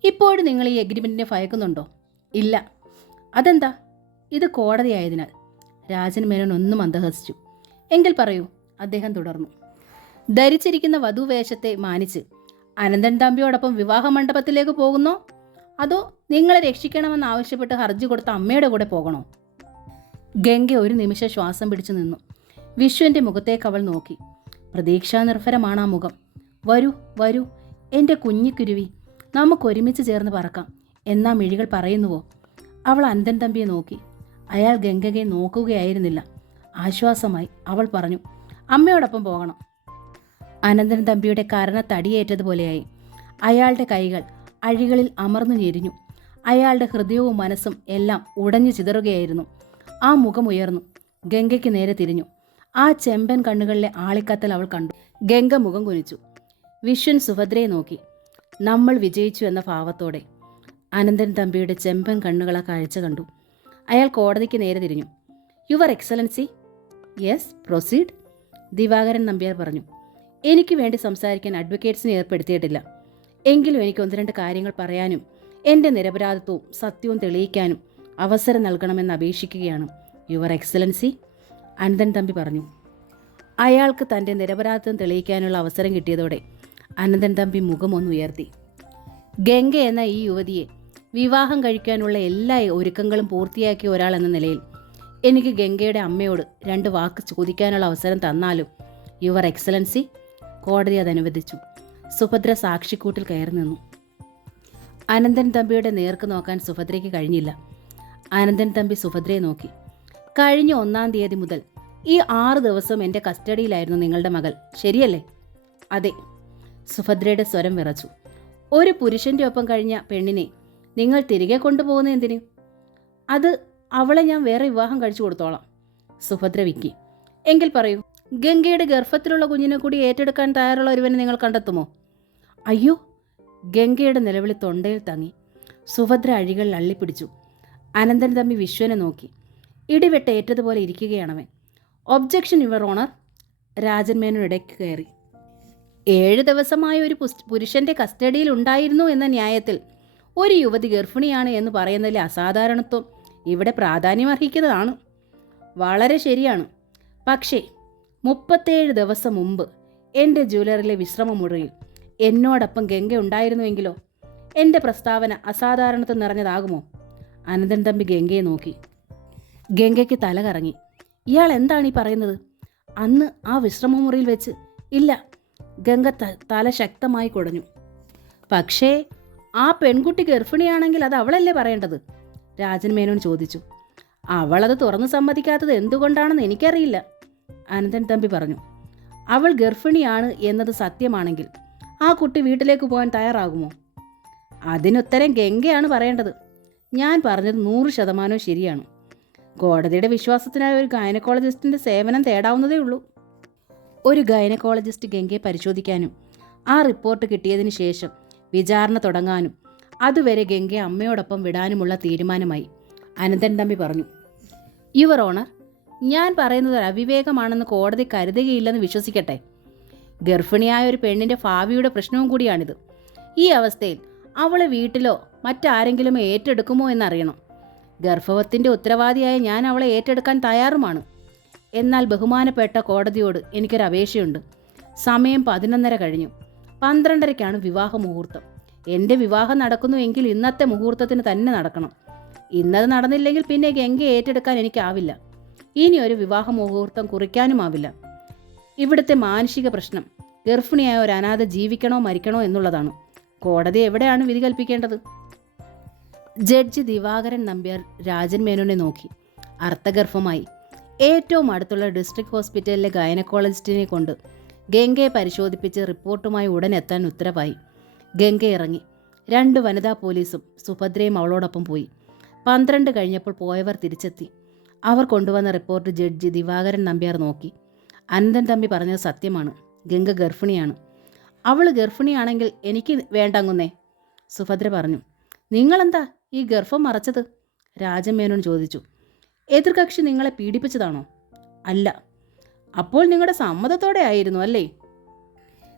ഇപ്പോഴും നിങ്ങൾ ഈ എഗ്രിമെൻറ്റിനെ ഭയക്കുന്നുണ്ടോ? ഇല്ല. അതെന്താ? ഇത് കോടതിയായതിനാൽ. രാജൻ മേനോൻ ഒന്നും മന്ദഹസിച്ചു. എങ്കിൽ പറയൂ, അദ്ദേഹം തുടർന്നു. ധരിച്ചിരിക്കുന്ന വധുവേഷത്തെ മാനിച്ച് അനന്തൻ തമ്പിയോടൊപ്പം വിവാഹ മണ്ഡപത്തിലേക്ക് പോകുന്നോ, അതോ നിങ്ങളെ രക്ഷിക്കണമെന്ന് ആവശ്യപ്പെട്ട് ഹർജി കൊടുത്ത അമ്മയുടെ കൂടെ പോകണോ? ഗംഗ ഒരു നിമിഷം ശ്വാസം പിടിച്ചു നിന്നു. വിശ്വന്റെ മുഖത്തേക്ക് അവൾ നോക്കി. പ്രതീക്ഷാനിർഭരമാണ് ആ മുഖം. വരൂ വരൂ എൻ്റെ കുഞ്ഞിക്കുരുവി, നമുക്കൊരുമിച്ച് ചേർന്ന് പറക്കാം എന്നാ മിഴികൾ പറയുന്നുവോ? അവൾ അനന്തൻ തമ്പിയെ നോക്കി. അയാൾ ഗംഗയെ നോക്കുകയായിരുന്നില്ല. ആശ്വാസമായി അവൾ പറഞ്ഞു, അമ്മയോടൊപ്പം പോകണം. അനന്തൻ തമ്പിയുടെ കരണ തടിയേറ്റതുപോലെയായി. അയാളുടെ കൈകൾ അഴികളിൽ അമർന്നു ഞെരിഞ്ഞു. അയാളുടെ ഹൃദയവും മനസ്സും എല്ലാം ഉടഞ്ഞു ചിതറുകയായിരുന്നു. ആ മുഖം ഉയർന്നു. ഗംഗയ്ക്ക് നേരെ തിരിഞ്ഞു. ആ ചെമ്പൻ കണ്ണുകളിലെ ആളിക്കത്തൽ അവൾ കണ്ടു. ഗംഗ മുഖം കുനിച്ചു. വിശ്വൻ സുഭദ്രയെ നോക്കി. നമ്മൾ വിജയിച്ചു എന്ന ഭാവത്തോടെ. അനന്തൻ തമ്പിയുടെ ചെമ്പൻ കണ്ണുകളെ കാഴ്ച കണ്ടു. അയാൾ കോടതിക്ക് നേരെ തിരിഞ്ഞു. Your excellency. Yes, proceed. Divakaran Nambiar പറഞ്ഞു. എനിക്ക് വേണ്ടി സംസാരിക്കാൻ അഡ്വക്കേറ്റ്സിനെ ഏർപ്പെടുത്തിയിട്ടില്ല. എങ്കിലും എനിക്ക് 1-2 കാര്യങ്ങൾ പറയാനും എൻ്റെ നിരപരാധിത്വവും സത്യവും തെളിയിക്കാനും അവസരം നൽകണമെന്ന് അപേക്ഷിക്കുകയാണ് യുവർ എക്സലൻസി. അനന്തൻ തമ്പി പറഞ്ഞു. അയാൾക്ക് തൻ്റെ നിരപരാധിത്വം തെളിയിക്കാനുള്ള അവസരം കിട്ടിയതോടെ അനന്തൻ തമ്പി മുഖമൊന്നുയർത്തി. ഗംഗ എന്ന ഈ യുവതിയെ വിവാഹം കഴിക്കാനുള്ള എല്ലാ ഒരുക്കങ്ങളും പൂർത്തിയാക്കിയ ഒരാൾ എന്ന നിലയിൽ എനിക്ക് ഗംഗയുടെ അമ്മയോട് 2 വാക്ക് ചോദിക്കാനുള്ള അവസരം തന്നാലും യുവർ എക്സലൻസി. കോടതി അതനുവദിച്ചു. സുഭദ്ര സാക്ഷിക്കൂട്ടിൽ കയറി നിന്നു. അനന്തൻ തമ്പിയുടെ നേർക്ക് നോക്കാൻ സുഭദ്രയ്ക്ക് കഴിഞ്ഞില്ല. അനന്തൻ തമ്പി സുഭദ്രയെ നോക്കി. കഴിഞ്ഞ 1-ാം തീയതി മുതൽ ഈ 6 ദിവസവും എൻ്റെ കസ്റ്റഡിയിലായിരുന്നു നിങ്ങളുടെ മകൾ, ശരിയല്ലേ? അതെ. സുഭദ്രയുടെ സ്വരം വിറച്ചു. ഒരു പുരുഷൻ്റെ ഒപ്പം കഴിഞ്ഞ പെണ്ണിനെ നിങ്ങൾ തിരികെ കൊണ്ടുപോകുന്ന എന്തിന്? അത് അവളെ ഞാൻ വേറെ വിവാഹം കഴിച്ചു കൊടുത്തോളാം. സുഭദ്ര വിക്കി. എങ്കിൽ പറയൂ, ഗംഗയുടെ ഗർഭത്തിലുള്ള കുഞ്ഞിനെ കൂടി ഏറ്റെടുക്കാൻ തയ്യാറുള്ള ഒരുവനെ നിങ്ങൾ കണ്ടെത്തുമോ? അയ്യോ! ഗംഗയുടെ നിലവിളി തൊണ്ടയിൽ തങ്ങി. സുഭദ്ര അഴികളിൽ അള്ളിപ്പിടിച്ചു. അനന്തൻ തമ്പി വിശ്വനെ നോക്കി. ഇടിവെട്ട് ഏറ്റതുപോലെ ഇരിക്കുകയാണവൻ. Objection your honour. Rajan Menon ഇടയ്ക്ക് കയറി. 7 ദിവസമായ ഒരു പുരുഷന്റെ കസ്റ്റഡിയിൽ ഉണ്ടായിരുന്നു എന്ന ന്യായത്തിൽ ഒരു യുവതി ഗർഭിണിയാണ് എന്ന് പറയുന്നതിലെ അസാധാരണത്വം ഇവിടെ പ്രാധാന്യമർഹിക്കുന്നതാണ്. വളരെ ശരിയാണ്. പക്ഷേ 37 ദിവസം മുമ്പ് എൻ്റെ ജ്വല്ലറിയിലെ വിശ്രമമുറിയിൽ എന്നോടൊപ്പം ഗംഗ ഉണ്ടായിരുന്നുവെങ്കിലോ? എൻ്റെ പ്രസ്താവന അസാധാരണത്വം നിറഞ്ഞതാകുമോ? അനന്തൻ തമ്പി ഗംഗയെ നോക്കി. ഗംഗയ്ക്ക് തല കറങ്ങി. ഇയാൾ എന്താണ് ഈ പറയുന്നത്? അന്ന് ആ വിശ്രമമുറിയിൽ വെച്ച്? ഇല്ല, ഗംഗ തല ശക്തമായി കുടഞ്ഞു. പക്ഷേ ആ പെൺകുട്ടി ഗർഭിണിയാണെങ്കിൽ അത് അവളല്ലേ പറയേണ്ടത്? രാജൻ മേനോൻ ചോദിച്ചു. അവളത് തുറന്നു സമ്മതിക്കാത്തത് എന്തുകൊണ്ടാണെന്ന് എനിക്കറിയില്ല, അനന്തൻ തമ്പി പറഞ്ഞു. അവൾ ഗർഭിണിയാണ് എന്നത് സത്യമാണെങ്കിൽ ആ കുട്ടി വീട്ടിലേക്ക് പോകാൻ തയ്യാറാകുമോ? അതിനുത്തരം ഗംഗയാണ് പറയേണ്ടത്. ഞാൻ പറഞ്ഞത് 100% ശരിയാണ്. കോടതിയുടെ വിശ്വാസത്തിനായി ഒരു ഗൈനക്കോളജിസ്റ്റിൻ്റെ സേവനം തേടാവുന്നതേ ഉള്ളൂ. ഒരു ഗൈനക്കോളജിസ്റ്റ് ഗംഗയെ പരിശോധിക്കാനും ആ റിപ്പോർട്ട് കിട്ടിയതിന് ശേഷം വിചാരണ തുടങ്ങാനും അതുവരെ ഗംഗയെ അമ്മയോടൊപ്പം വിടാനുമുള്ള തീരുമാനമായി, അനന്തൻ തമ്പി പറഞ്ഞു. യുവർ ഓണർ, ഞാൻ പറയുന്നത് ഒരു അവിവേകമാണെന്ന് കോടതി കരുതുകയില്ലെന്ന് വിശ്വസിക്കട്ടെ. ഗർഭിണിയായ ഒരു പെണ്ണിൻ്റെ ഭാവിയുടെ പ്രശ്നവും കൂടിയാണിത്. ഈ അവസ്ഥയിൽ അവളെ വീട്ടിലോ മറ്റാരെങ്കിലും ഏറ്റെടുക്കുമോ എന്നറിയണം. ഗർഭവത്തിൻ്റെ ഉത്തരവാദിയായ ഞാൻ അവളെ ഏറ്റെടുക്കാൻ തയ്യാറുമാണ്. എന്നാൽ ബഹുമാനപ്പെട്ട കോടതിയോട് എനിക്കൊരു അപേക്ഷയുണ്ട്. സമയം 11:30 കഴിഞ്ഞു. 12:30ക്കാണ് വിവാഹ മുഹൂർത്തം. എൻ്റെ വിവാഹം നടക്കുന്നുവെങ്കിൽ ഇന്നത്തെ മുഹൂർത്തത്തിന് തന്നെ നടക്കണം. ഇന്നത് നടന്നില്ലെങ്കിൽ പിന്നെ ഗംഗയെ ഏറ്റെടുക്കാൻ എനിക്കാവില്ല. ഇനി ഒരു വിവാഹ മുഹൂർത്തം കുറിക്കാനുമാവില്ല. ഇവിടുത്തെ മാനസിക പ്രശ്നം ഗർഭിണിയായ ഒരു അനാഥ ജീവിക്കണോ മരിക്കണോ എന്നുള്ളതാണ്. കോടതി എവിടെയാണ് വിധി കൽപ്പിക്കേണ്ടത്? ജഡ്ജി ദിവാകരൻ നമ്പ്യാർ രാജൻ മേനോനെ നോക്കി. അർത്ഥഗർഭമായി ഏറ്റവും അടുത്തുള്ള ഡിസ്ട്രിക്ട് ഹോസ്പിറ്റലിലെ ഗൈനക്കോളജിസ്റ്റിനെ കൊണ്ട് ഗംഗയെ പരിശോധിപ്പിച്ച് റിപ്പോർട്ടുമായി ഉടൻ എത്താൻ ഉത്തരവായി. ഗംഗ ഇറങ്ങി. 2 വനിതാ പോലീസും സുഭദ്രയും അവളോടൊപ്പം പോയി. 12 കഴിഞ്ഞപ്പോൾ പോയവർ തിരിച്ചെത്തി. അവർ കൊണ്ടുവന്ന റിപ്പോർട്ട് ജഡ്ജി ദിവാകരൻ നമ്പ്യാർ നോക്കി. അനന്തൻ തമ്പി പറഞ്ഞത് സത്യമാണ്. ഗംഗ ഗർഭിണിയാണ്. അവൾ ഗർഭിണിയാണെങ്കിൽ എനിക്ക് വേണ്ടങ്ങുന്നേ, സുഭദ്ര പറഞ്ഞു. നിങ്ങളെന്താ ഈ ഗർഭം മറച്ചത്? രാജമേനോൻ ചോദിച്ചു. എതിർകക്ഷി നിങ്ങളെ പീഡിപ്പിച്ചതാണോ? അല്ല. അപ്പോൾ നിങ്ങളുടെ സമ്മതത്തോടെ ആയിരുന്നു അല്ലേ?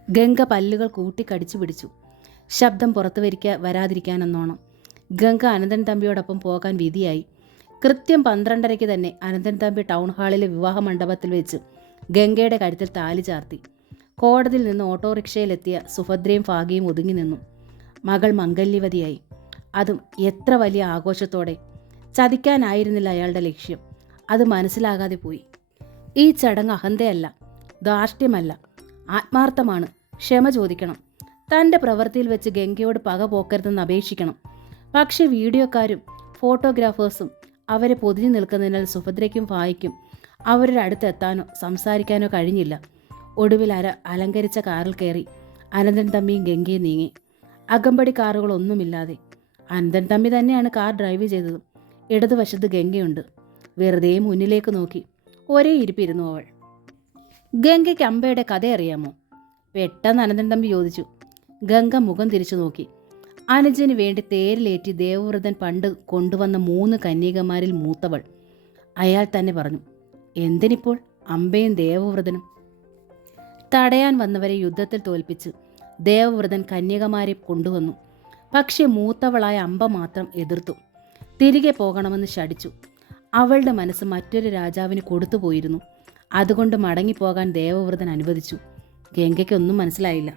ഗംഗ പല്ലുകൾ കൂട്ടിക്കടിച്ചു പിടിച്ചു. ശബ്ദം പുറത്തു വരാതിരിക്കാനെന്നോണം. ഗംഗ അനന്തൻ തമ്പിയോടൊപ്പം പോകാൻ വിധിയായി. കൃത്യം 12:30 തന്നെ അനന്തൻ തമ്പി ടൗൺ ഹാളിലെ വിവാഹ മണ്ഡപത്തിൽ വെച്ച് ഗംഗയുടെ കഴുത്തിൽ താലി ചാർത്തി. കോടതിയിൽ നിന്ന് ഓട്ടോറിക്ഷയിലെത്തിയ സുഭദ്രയും ഭാഗ്യയും ഒതുങ്ങി നിന്നു. മകൾ മംഗല്യവതിയായി. അതും എത്ര വലിയ ആഘോഷത്തോടെ. ചതിക്കാനായിരുന്നില്ല അയാളുടെ ലക്ഷ്യം. അത് മനസ്സിലാകാതെ പോയി. ഈ ചടങ്ങ് അഹന്തയല്ല, ധാർഷ്ട്യമല്ല, ആത്മാർത്ഥമാണ്. ക്ഷമ ചോദിക്കണം. തൻ്റെ പ്രവൃത്തിയിൽ വെച്ച് ഗംഗയോട് പക പോക്കരുതെന്ന് അപേക്ഷിക്കണം. പക്ഷേ വീഡിയോക്കാരും ഫോട്ടോഗ്രാഫേഴ്സും അവരെ പൊതിഞ്ഞു നിൽക്കുന്നതിനാൽ സുഭദ്രയ്ക്കും ഭായിക്കും അവരുടെ അടുത്തെത്താനോ സംസാരിക്കാനോ കഴിഞ്ഞില്ല. ഒടുവിൽ അലങ്കരിച്ച കാറിൽ കയറി അനന്തൻ തമ്പിയും ഗംഗയും നീങ്ങി. അകമ്പടി കാറുകളൊന്നുമില്ലാതെ. അനന്തൻ തമ്പി തന്നെയാണ് കാർ ഡ്രൈവ് ചെയ്തത്. ഇടതുവശത്ത് ഗംഗയുണ്ട്. വെറുതെ മുന്നിലേക്ക് നോക്കി ഒരേ ഇരിപ്പിരുന്നു അവൾ. ഗംഗയ്ക്ക് അമ്പയുടെ കഥ അറിയാമോ? പെട്ടെന്ന് അനന്തൻ തമ്പി ചോദിച്ചു. ഗംഗ മുഖം തിരിച്ചു നോക്കി. അനുജന് വേണ്ടി തേരിലേറ്റി ദേവവ്രതൻ പണ്ട് കൊണ്ടുവന്ന 3 കന്യകമാരിൽ മൂത്തവൾ. അയാൾ തന്നെ പറഞ്ഞു. എന്തിനിപ്പോൾ അമ്പയും ദേവവ്രതനും? തടയാൻ വന്നവരെ യുദ്ധത്തിൽ തോൽപ്പിച്ച് ദേവവ്രതൻ കന്യകമാരെ കൊണ്ടുവന്നു. പക്ഷെ മൂത്തവളായ അമ്പ മാത്രം എതിർത്തു. തിരികെ പോകണമെന്ന് ശഠിച്ചു. അവളുടെ മനസ്സ് മറ്റൊരു രാജാവിന് കൊടുത്തുപോയിരുന്നു. അതുകൊണ്ട് മടങ്ങിപ്പോകാൻ ദേവവ്രതൻ അനുവദിച്ചു. ഗംഗയ്ക്കൊന്നും മനസ്സിലായില്ല.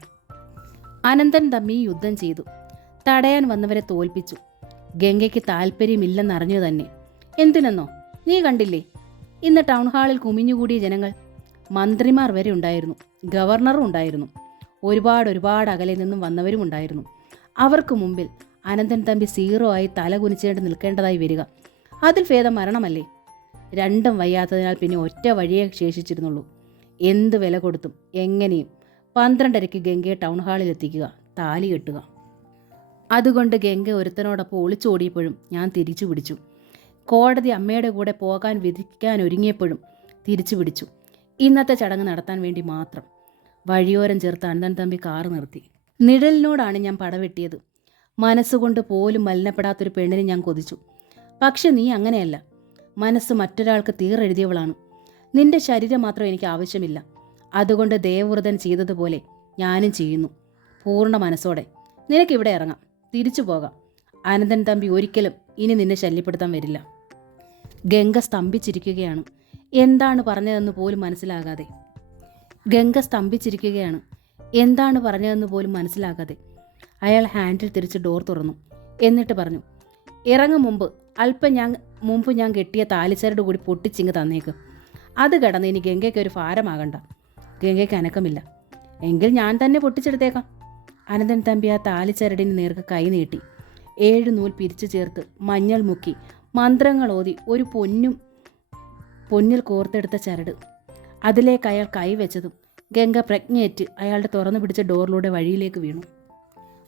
അനന്തൻ തമ്മി യുദ്ധം ചെയ്തു. തടയാൻ വന്നവരെ തോൽപ്പിച്ചു. ഗംഗയ്ക്ക് താല്പര്യമില്ലെന്നറിഞ്ഞു തന്നെ. എന്തിനെന്നോ? നീ കണ്ടില്ലേ ഇന്ന് ടൗൺ ഹാളിൽ കുമിഞ്ഞുകൂടിയ ജനങ്ങൾ? മന്ത്രിമാർ വരെ ഉണ്ടായിരുന്നു, ഗവർണറും ഉണ്ടായിരുന്നു, ഒരുപാട് അകലെ നിന്നും വന്നവരും ഉണ്ടായിരുന്നു. അവർക്ക് മുമ്പിൽ അനന്തൻ തമ്പി 0 ആയി തല കുനിച്ചേണ്ട് നിൽക്കേണ്ടതായി വരിക. അതിൽ ഭേദം മരണമല്ലേ? രണ്ടും വയ്യാത്തതിനാൽ പിന്നെ ഒറ്റ വഴിയേ ശേഷിച്ചിരുന്നുള്ളൂ. എന്ത് വില കൊടുത്തും എങ്ങനെയും 12:30 ഗംഗയെ ടൗൺ ഹാളിൽ എത്തിക്കുക, താലി കെട്ടുക. അതുകൊണ്ട് ഗംഗ ഒരുത്തനോടൊപ്പം ഒളിച്ചോടിയപ്പോഴും ഞാൻ തിരിച്ചു പിടിച്ചു. കോടതി അമ്മയുടെ കൂടെ പോകാൻ വിധിക്കാൻ ഒരുങ്ങിയപ്പോഴും തിരിച്ചു പിടിച്ചു. ഇന്നത്തെ ചടങ്ങ് നടത്താൻ വേണ്ടി മാത്രം. വഴിയോരം ചേർത്ത് അനന്തൻ തമ്പി കാറ് നിർത്തി. നിഴലിനോടാണ് ഞാൻ പടവെട്ടിയത്. മനസ്സുകൊണ്ട് പോലും മലിനപ്പെടാത്തൊരു പെണ്ണിനെ ഞാൻ കൊതിച്ചു. പക്ഷെ നീ അങ്ങനെയല്ല. മനസ്സ് മറ്റൊരാൾക്ക് തീറെഴുതിയവളാണ്. നിന്റെ ശരീരം മാത്രം എനിക്ക് ആവശ്യമില്ല. അതുകൊണ്ട് ദേവവ്രതൻ ചെയ്തതുപോലെ ഞാനും ചെയ്യുന്നു, പൂർണ്ണ മനസ്സോടെ. നിനക്കിവിടെ ഇറങ്ങാം, തിരിച്ചു പോകാം. അനന്തൻ തമ്പി ഒരിക്കലും ഇനി നിന്നെ ശല്യപ്പെടുത്താൻ വരില്ല. ഗംഗ സ്തംഭിച്ചിരിക്കുകയാണ്. എന്താണ് പറഞ്ഞതെന്ന് പോലും മനസ്സിലാകാതെ. അയാൾ ഹാൻഡിൽ തിരിച്ച് ഡോർ തുറന്നു. എന്നിട്ട് പറഞ്ഞു, ഇറങ്ങും മുമ്പ് ഞാൻ കെട്ടിയ താലിച്ചരട് കൂടി പൊട്ടിച്ചിങ്ങ് തന്നേക്ക്. അത് കിടന്ന് ഇനി ഗംഗയ്ക്ക് ഒരു ഭാരമാകണ്ട. ഗംഗയ്ക്ക് അനക്കമില്ല. എങ്കിൽ ഞാൻ തന്നെ പൊട്ടിച്ചെടുത്തേക്കാം. അനന്തൻ തമ്പി ആ താലിച്ചരടിന് നേർക്ക് കൈ നീട്ടി. 7 നൂൽ പിരിച്ചു ചേർത്ത് മഞ്ഞൾ മുക്കി മന്ത്രങ്ങൾ ഓതി ഒരു പൊന്നിൽ കോർത്തെടുത്ത ചരട്. അതിലേക്ക് അയാൾ കൈവച്ചതും ഗംഗ പ്രജ്ഞയേറ്റ് അയാളുടെ തുറന്നു പിടിച്ച ഡോറിലൂടെ വഴിയിലേക്ക് വീണു.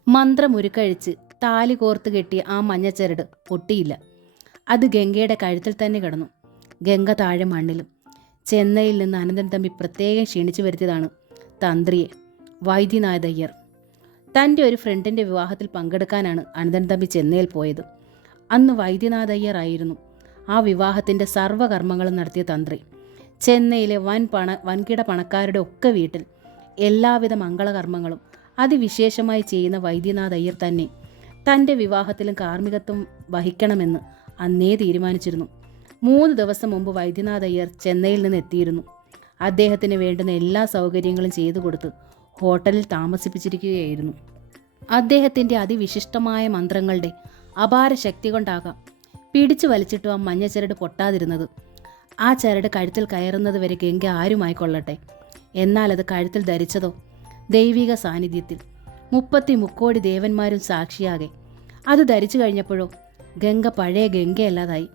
മന്ത്രമുരുക്കഴിച്ച് താലി കോർത്ത് കെട്ടിയ ആ മഞ്ഞച്ചരട് പൊട്ടിയില്ല. അത് ഗംഗയുടെ കഴുത്തിൽ തന്നെ കിടന്നു. ഗംഗ താഴെ മണ്ണിലും. ചെന്നൈയിൽ നിന്ന് അനന്തൻ തമ്പി പ്രത്യേകം ക്ഷണിച്ചു വരുത്തിയതാണ് തന്ത്രിയെ, വൈദ്യനാഥ് അയ്യർ. തൻ്റെ ഒരു ഫ്രണ്ടിൻ്റെ വിവാഹത്തിൽ പങ്കെടുക്കാനാണ് അനന്തൻ തമ്പി ചെന്നൈയിൽ പോയത്. അന്ന് വൈദ്യനാഥ് അയ്യർ ആയിരുന്നു ആ വിവാഹത്തിൻ്റെ സർവ്വകർമ്മങ്ങളും നടത്തിയ തന്ത്രി. ചെന്നൈയിലെ വൻകിട പണക്കാരുടെ ഒക്കെ വീട്ടിൽ എല്ലാവിധ മംഗളകർമ്മങ്ങളും അതിവിശേഷമായി ചെയ്യുന്ന വൈദ്യനാഥ് അയ്യർ തന്നെ തൻ്റെ വിവാഹത്തിലും കാർമ്മികത്വം വഹിക്കണമെന്ന് അന്നേ തീരുമാനിച്ചിരുന്നു. 3 ദിവസം മുമ്പ് വൈദ്യനാഥ് അയ്യർ ചെന്നൈയിൽ നിന്ന് എത്തിയിരുന്നു. അദ്ദേഹത്തിന് വേണ്ടുന്ന എല്ലാ സൗകര്യങ്ങളും ചെയ്തു കൊടുത്ത് ഹോട്ടലിൽ താമസിപ്പിച്ചിരിക്കുകയായിരുന്നു. അദ്ദേഹത്തിൻ്റെ അതിവിശിഷ്ടമായ മന്ത്രങ്ങളുടെ അപാര ശക്തി കൊണ്ടാകാം പിടിച്ചു വലിച്ചിട്ടും ആ മഞ്ഞച്ചരട് പൊട്ടാതിരുന്നത്. ആ ചരട് കഴുത്തിൽ കയറുന്നത് വരെ ഗംഗ ആരുമായിക്കൊള്ളട്ടെ, എന്നാൽ അത് കഴുത്തിൽ ധരിച്ചതോ ദൈവിക സാന്നിധ്യത്തിൽ 30 ദേവന്മാരും സാക്ഷിയാകെ. അത് ധരിച്ചു കഴിഞ്ഞപ്പോഴോ ഗംഗ പഴയ ഗംഗയല്ലാതായി.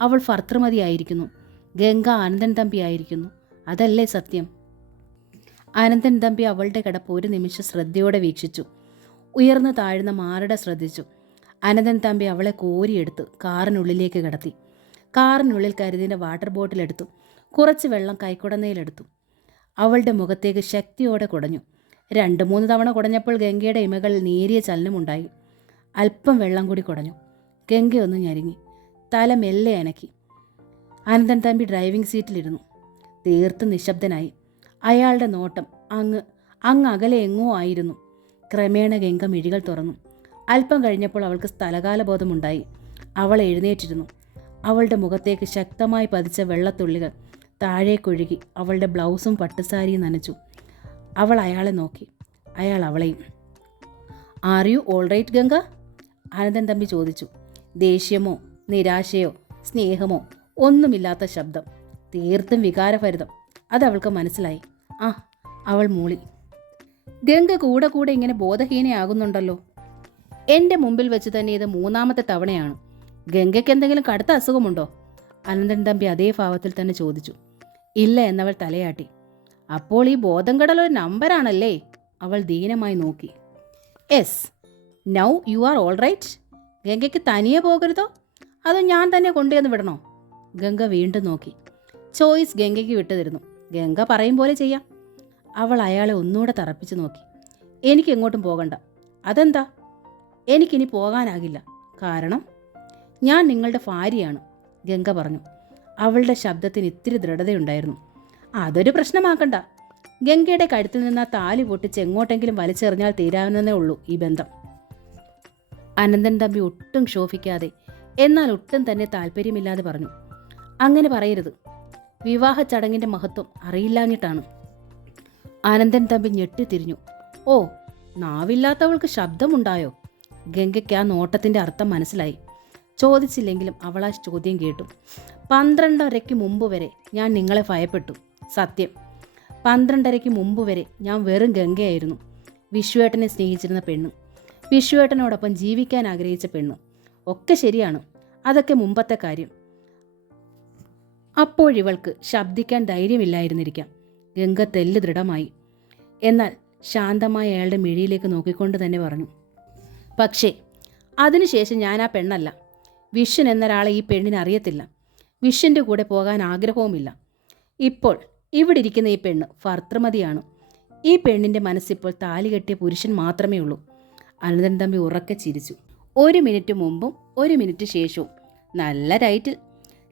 അവൾ ഭർത്തൃമതിയായിരിക്കുന്നു. ഗംഗ അനന്തൻ തമ്പി ആയിരിക്കുന്നു. അതല്ലേ സത്യം? അനന്തൻ തമ്പി അവളുടെ കിടപ്പ് ഒരു നിമിഷം ശ്രദ്ധയോടെ വീക്ഷിച്ചു. ഉയർന്നു താഴ്ന്ന മാറിട ശ്രദ്ധിച്ചു. അനന്തൻ തമ്പി അവളെ കോരിയെടുത്ത് കാറിനുള്ളിലേക്ക് കിടത്തി. കാറിനുള്ളിൽ കരുതിൻ്റെ വാട്ടർ ബോട്ടിലെടുത്തു. കുറച്ച് വെള്ളം കൈക്കുടന്നയിലെടുത്തു. അവളുടെ മുഖത്തേക്ക് ശക്തിയോടെ കുടഞ്ഞു. 2-3 തവണ കുടഞ്ഞപ്പോൾ ഗംഗയുടെ ഇമകളിൽ നേരിയ ചലനമുണ്ടായി. അല്പം വെള്ളം കൂടി കുടഞ്ഞു. ഗംഗയൊന്ന് ഞെരുങ്ങി. തല മെല്ലെ അനക്കി. അനന്തൻ തമ്പി ഡ്രൈവിംഗ് സീറ്റിലിരുന്നു. തീർത്തും നിശബ്ദനായി. അയാളുടെ നോട്ടം അങ്ങ് അകലെ എങ്ങോ ആയിരുന്നു. ക്രമേണ ഗംഗ മിഴികൾ തുറന്നു. അല്പം കഴിഞ്ഞപ്പോൾ അവൾക്ക് സ്ഥലകാലബോധമുണ്ടായി. അവൾ എഴുന്നേറ്റിരുന്നു. അവളുടെ മുഖത്തേക്ക് ശക്തമായി പതിച്ച വെള്ളത്തുള്ളികൾ താഴേക്കൊഴുകി അവളുടെ ബ്ലൗസും പട്ടുസാരിയും നനച്ചു. അവൾ അയാളെ നോക്കി. അയാൾ അവളെയും. Are you all right Ganga? Ananthan Thampi ചോദിച്ചു. ദേഷ്യമോ നിരാശയോ സ്നേഹമോ ഒന്നുമില്ലാത്ത ശബ്ദം. തീർത്തും വികാരഭരിതം. അതവൾക്ക് മനസ്സിലായി. ആ, അവൾ മൂളി. ഗംഗ കൂടെ കൂടെ ഇങ്ങനെ ബോധഹീനയാകുന്നുണ്ടല്ലോ. എൻ്റെ മുമ്പിൽ വെച്ച് തന്നെ ഇത് 3ാമത്തെ തവണയാണ്. ഗംഗയ്ക്ക് എന്തെങ്കിലും കടുത്ത അസുഖമുണ്ടോ? അനന്തൻ തമ്പി അതേ ഭാവത്തിൽ തന്നെ ചോദിച്ചു. ഇല്ല എന്നവൾ തലയാട്ടി. അപ്പോൾ ഈ ബോധം കെടലൊരു നമ്പറാണല്ലേ? അവൾ ദീനമായി നോക്കി. Yes, now you are all right. ഗംഗയ്ക്ക് തനിയെ പോകരുതോ അതോ ഞാൻ തന്നെ കൊണ്ടുവന്ന് വിടണോ? ഗംഗ വീണ്ടും നോക്കി. ചോയ്സ് ഗംഗയ്ക്ക് വിട്ടുതരുന്നു. ഗംഗ പറയും പോലെ ചെയ്യാം. അവൾ അയാളെ ഒന്നുകൂടെ തറപ്പിച്ച് നോക്കി. എനിക്ക് എങ്ങോട്ടും പോകണ്ട. അതെന്താ? എനിക്കിനി പോകാനാകില്ല. കാരണം ഞാൻ നിങ്ങളുടെ ഭാര്യയാണ്, ഗംഗ പറഞ്ഞു. അവളുടെ ശബ്ദത്തിന് ഇത്തിരി ദൃഢതയുണ്ടായിരുന്നു. അതൊരു പ്രശ്നമാക്കണ്ട. ഗംഗയുടെ കഴുത്തിൽ നിന്ന് ആ താലി പൊട്ടിച്ച് എങ്ങോട്ടെങ്കിലും വലിച്ചെറിഞ്ഞാൽ തീരാവുന്നതേ ഉള്ളൂ ഈ ബന്ധം. അനന്തൻ തമ്പി ഒട്ടും ക്ഷോഭിക്കാതെ എന്നാൽ ഒട്ടും തന്നെ താല്പര്യമില്ലാതെ പറഞ്ഞു. അങ്ങനെ പറയരുത്. വിവാഹ ചടങ്ങിൻ്റെ മഹത്വം അറിയില്ലാഞ്ഞിട്ടാണ്. അനന്തൻ തമ്പി ഞെട്ടിത്തിരിഞ്ഞു. ഓ, നാവില്ലാത്തവൾക്ക് ശബ്ദമുണ്ടായോ? ഗംഗയ്ക്ക് ആ നോട്ടത്തിൻ്റെ അർത്ഥം മനസ്സിലായി. ചോദിച്ചില്ലെങ്കിലും അവൾ ആ ചോദ്യം കേട്ടു. 12:30 മുമ്പ് വരെ ഞാൻ നിങ്ങളെ ഭയപ്പെട്ടു. സത്യം. 12:30 മുമ്പ് വരെ ഞാൻ വെറും ഗംഗയായിരുന്നു. വിശ്വേട്ടനെ സ്നേഹിച്ചിരുന്ന പെണ്ണ്. വിശ്വേട്ടനോടൊപ്പം ജീവിക്കാൻ ആഗ്രഹിച്ച പെണ്ണ്. ഒക്കെ ശരിയാണ്. അതൊക്കെ മുമ്പത്തെ കാര്യം. അപ്പോഴിവൾക്ക് ശബ്ദിക്കാൻ ധൈര്യമില്ലായിരുന്നിരിക്കാം. ഗംഗ തെല്ല് ദൃഢമായി. എന്നാൽ ശാന്തമായ അയാളുടെ മിഴിയിലേക്ക് നോക്കിക്കൊണ്ട് തന്നെ പറഞ്ഞു. പക്ഷേ അതിനുശേഷം ഞാൻ ആ പെണ്ണല്ല. വിശ്വൻ എന്നൊരാളെ ഈ പെണ്ണിന് അറിയത്തില്ല. വിശ്വൻ്റെ കൂടെ പോകാൻ ആഗ്രഹവുമില്ല. ഇപ്പോൾ ഇവിടെ ഇരിക്കുന്ന ഈ പെണ്ണ് ഭർത്തൃമതിയാണ്. ഈ പെണ്ണിൻ്റെ മനസ്സിപ്പോൾ താലി കെട്ടിയ പുരുഷൻ മാത്രമേ ഉള്ളൂ. അനന്തൻ തമ്പി ഉറക്കെ ചിരിച്ചു. 1 മിനിറ്റ് മുമ്പും 1 മിനിറ്റ് ശേഷവും. നല്ല ടൈറ്റിൽ.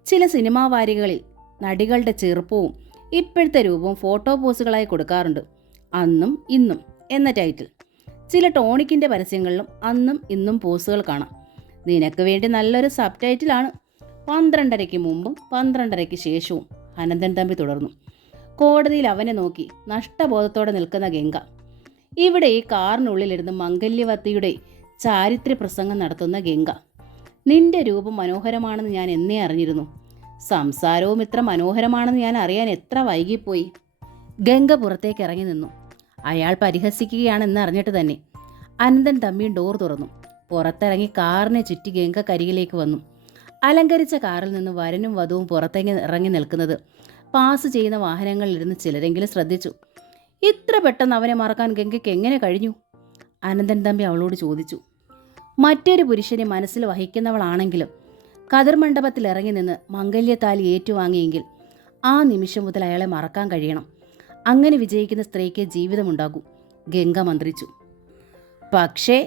ചില സിനിമാ വാരികകളിൽ നടികളുടെ ചെറുപ്പവും ഇപ്പോഴത്തെ രൂപവും ഫോട്ടോ പോസുകളായി കൊടുക്കാറുണ്ട്. അന്നും ഇന്നും എന്ന ടൈറ്റിൽ. ചില ടോണിക്കിൻ്റെ പരസ്യങ്ങളിലും അന്നും ഇന്നും പോസുകൾ കാണാം. നിനക്ക് വേണ്ടി നല്ലൊരു സബ് ടൈറ്റിലാണ്. 12:30 മുമ്പും 12:30 ശേഷവും. അനന്തൻ തമ്പി തുടർന്നു. കോടതിയിൽ അവനെ നോക്കി നഷ്ടബോധത്തോടെ നിൽക്കുന്ന ഗംഗ. ഇവിടെ ഈ കാറിനുള്ളിലിരുന്ന് മംഗല്യവതിയുടെ ചാരിത്ര്യ പ്രസംഗം നടത്തുന്ന ഗംഗ. നിന്റെ രൂപം മനോഹരമാണെന്ന് ഞാൻ എന്നേ അറിഞ്ഞിരുന്നു. സംസാരവും ഇത്ര മനോഹരമാണെന്ന് ഞാൻ അറിയാൻ എത്ര വൈകിപ്പോയി. ഗംഗ പുറത്തേക്ക് ഇറങ്ങി നിന്നു. അയാൾ പരിഹസിക്കുകയാണെന്ന് അറിഞ്ഞിട്ട് തന്നെ. അനന്തൻ തമ്പിയും ഡോർ തുറന്നു. പുറത്തിറങ്ങി കാറിനെ ചുറ്റി ഗംഗ കരികിലേക്ക് വന്നു. അലങ്കരിച്ച കാറിൽ നിന്ന് വരനും വധുവും പുറത്തേക്ക് ഇറങ്ങി നിൽക്കുന്നത് പാസ് ചെയ്യുന്ന വാഹനങ്ങളിലിരുന്ന് ചിലരെങ്കിലും ശ്രദ്ധിച്ചു. ഇത്ര പെട്ടെന്ന് അവനെ മറക്കാൻ ഗംഗയ്ക്ക് എങ്ങനെ കഴിഞ്ഞു? അനന്തൻ തമ്പി അവളോട് ചോദിച്ചു. മറ്റൊരു പുരുഷനെ മനസ്സിൽ വഹിക്കുന്നവളാണെങ്കിലും കതിർ മണ്ഡപത്തിൽ ഇറങ്ങി നിന്ന് മംഗല്യത്താലി ഏറ്റുവാങ്ങിയെങ്കിൽ ആ നിമിഷം മുതൽ അയാളെ മറക്കാൻ കഴിയണം. അങ്ങനെ വിജയിക്കുന്ന സ്ത്രീക്ക് ജീവിതമുണ്ടാകൂ, ഗംഗ മന്ത്രിച്ചു. പക്ഷേ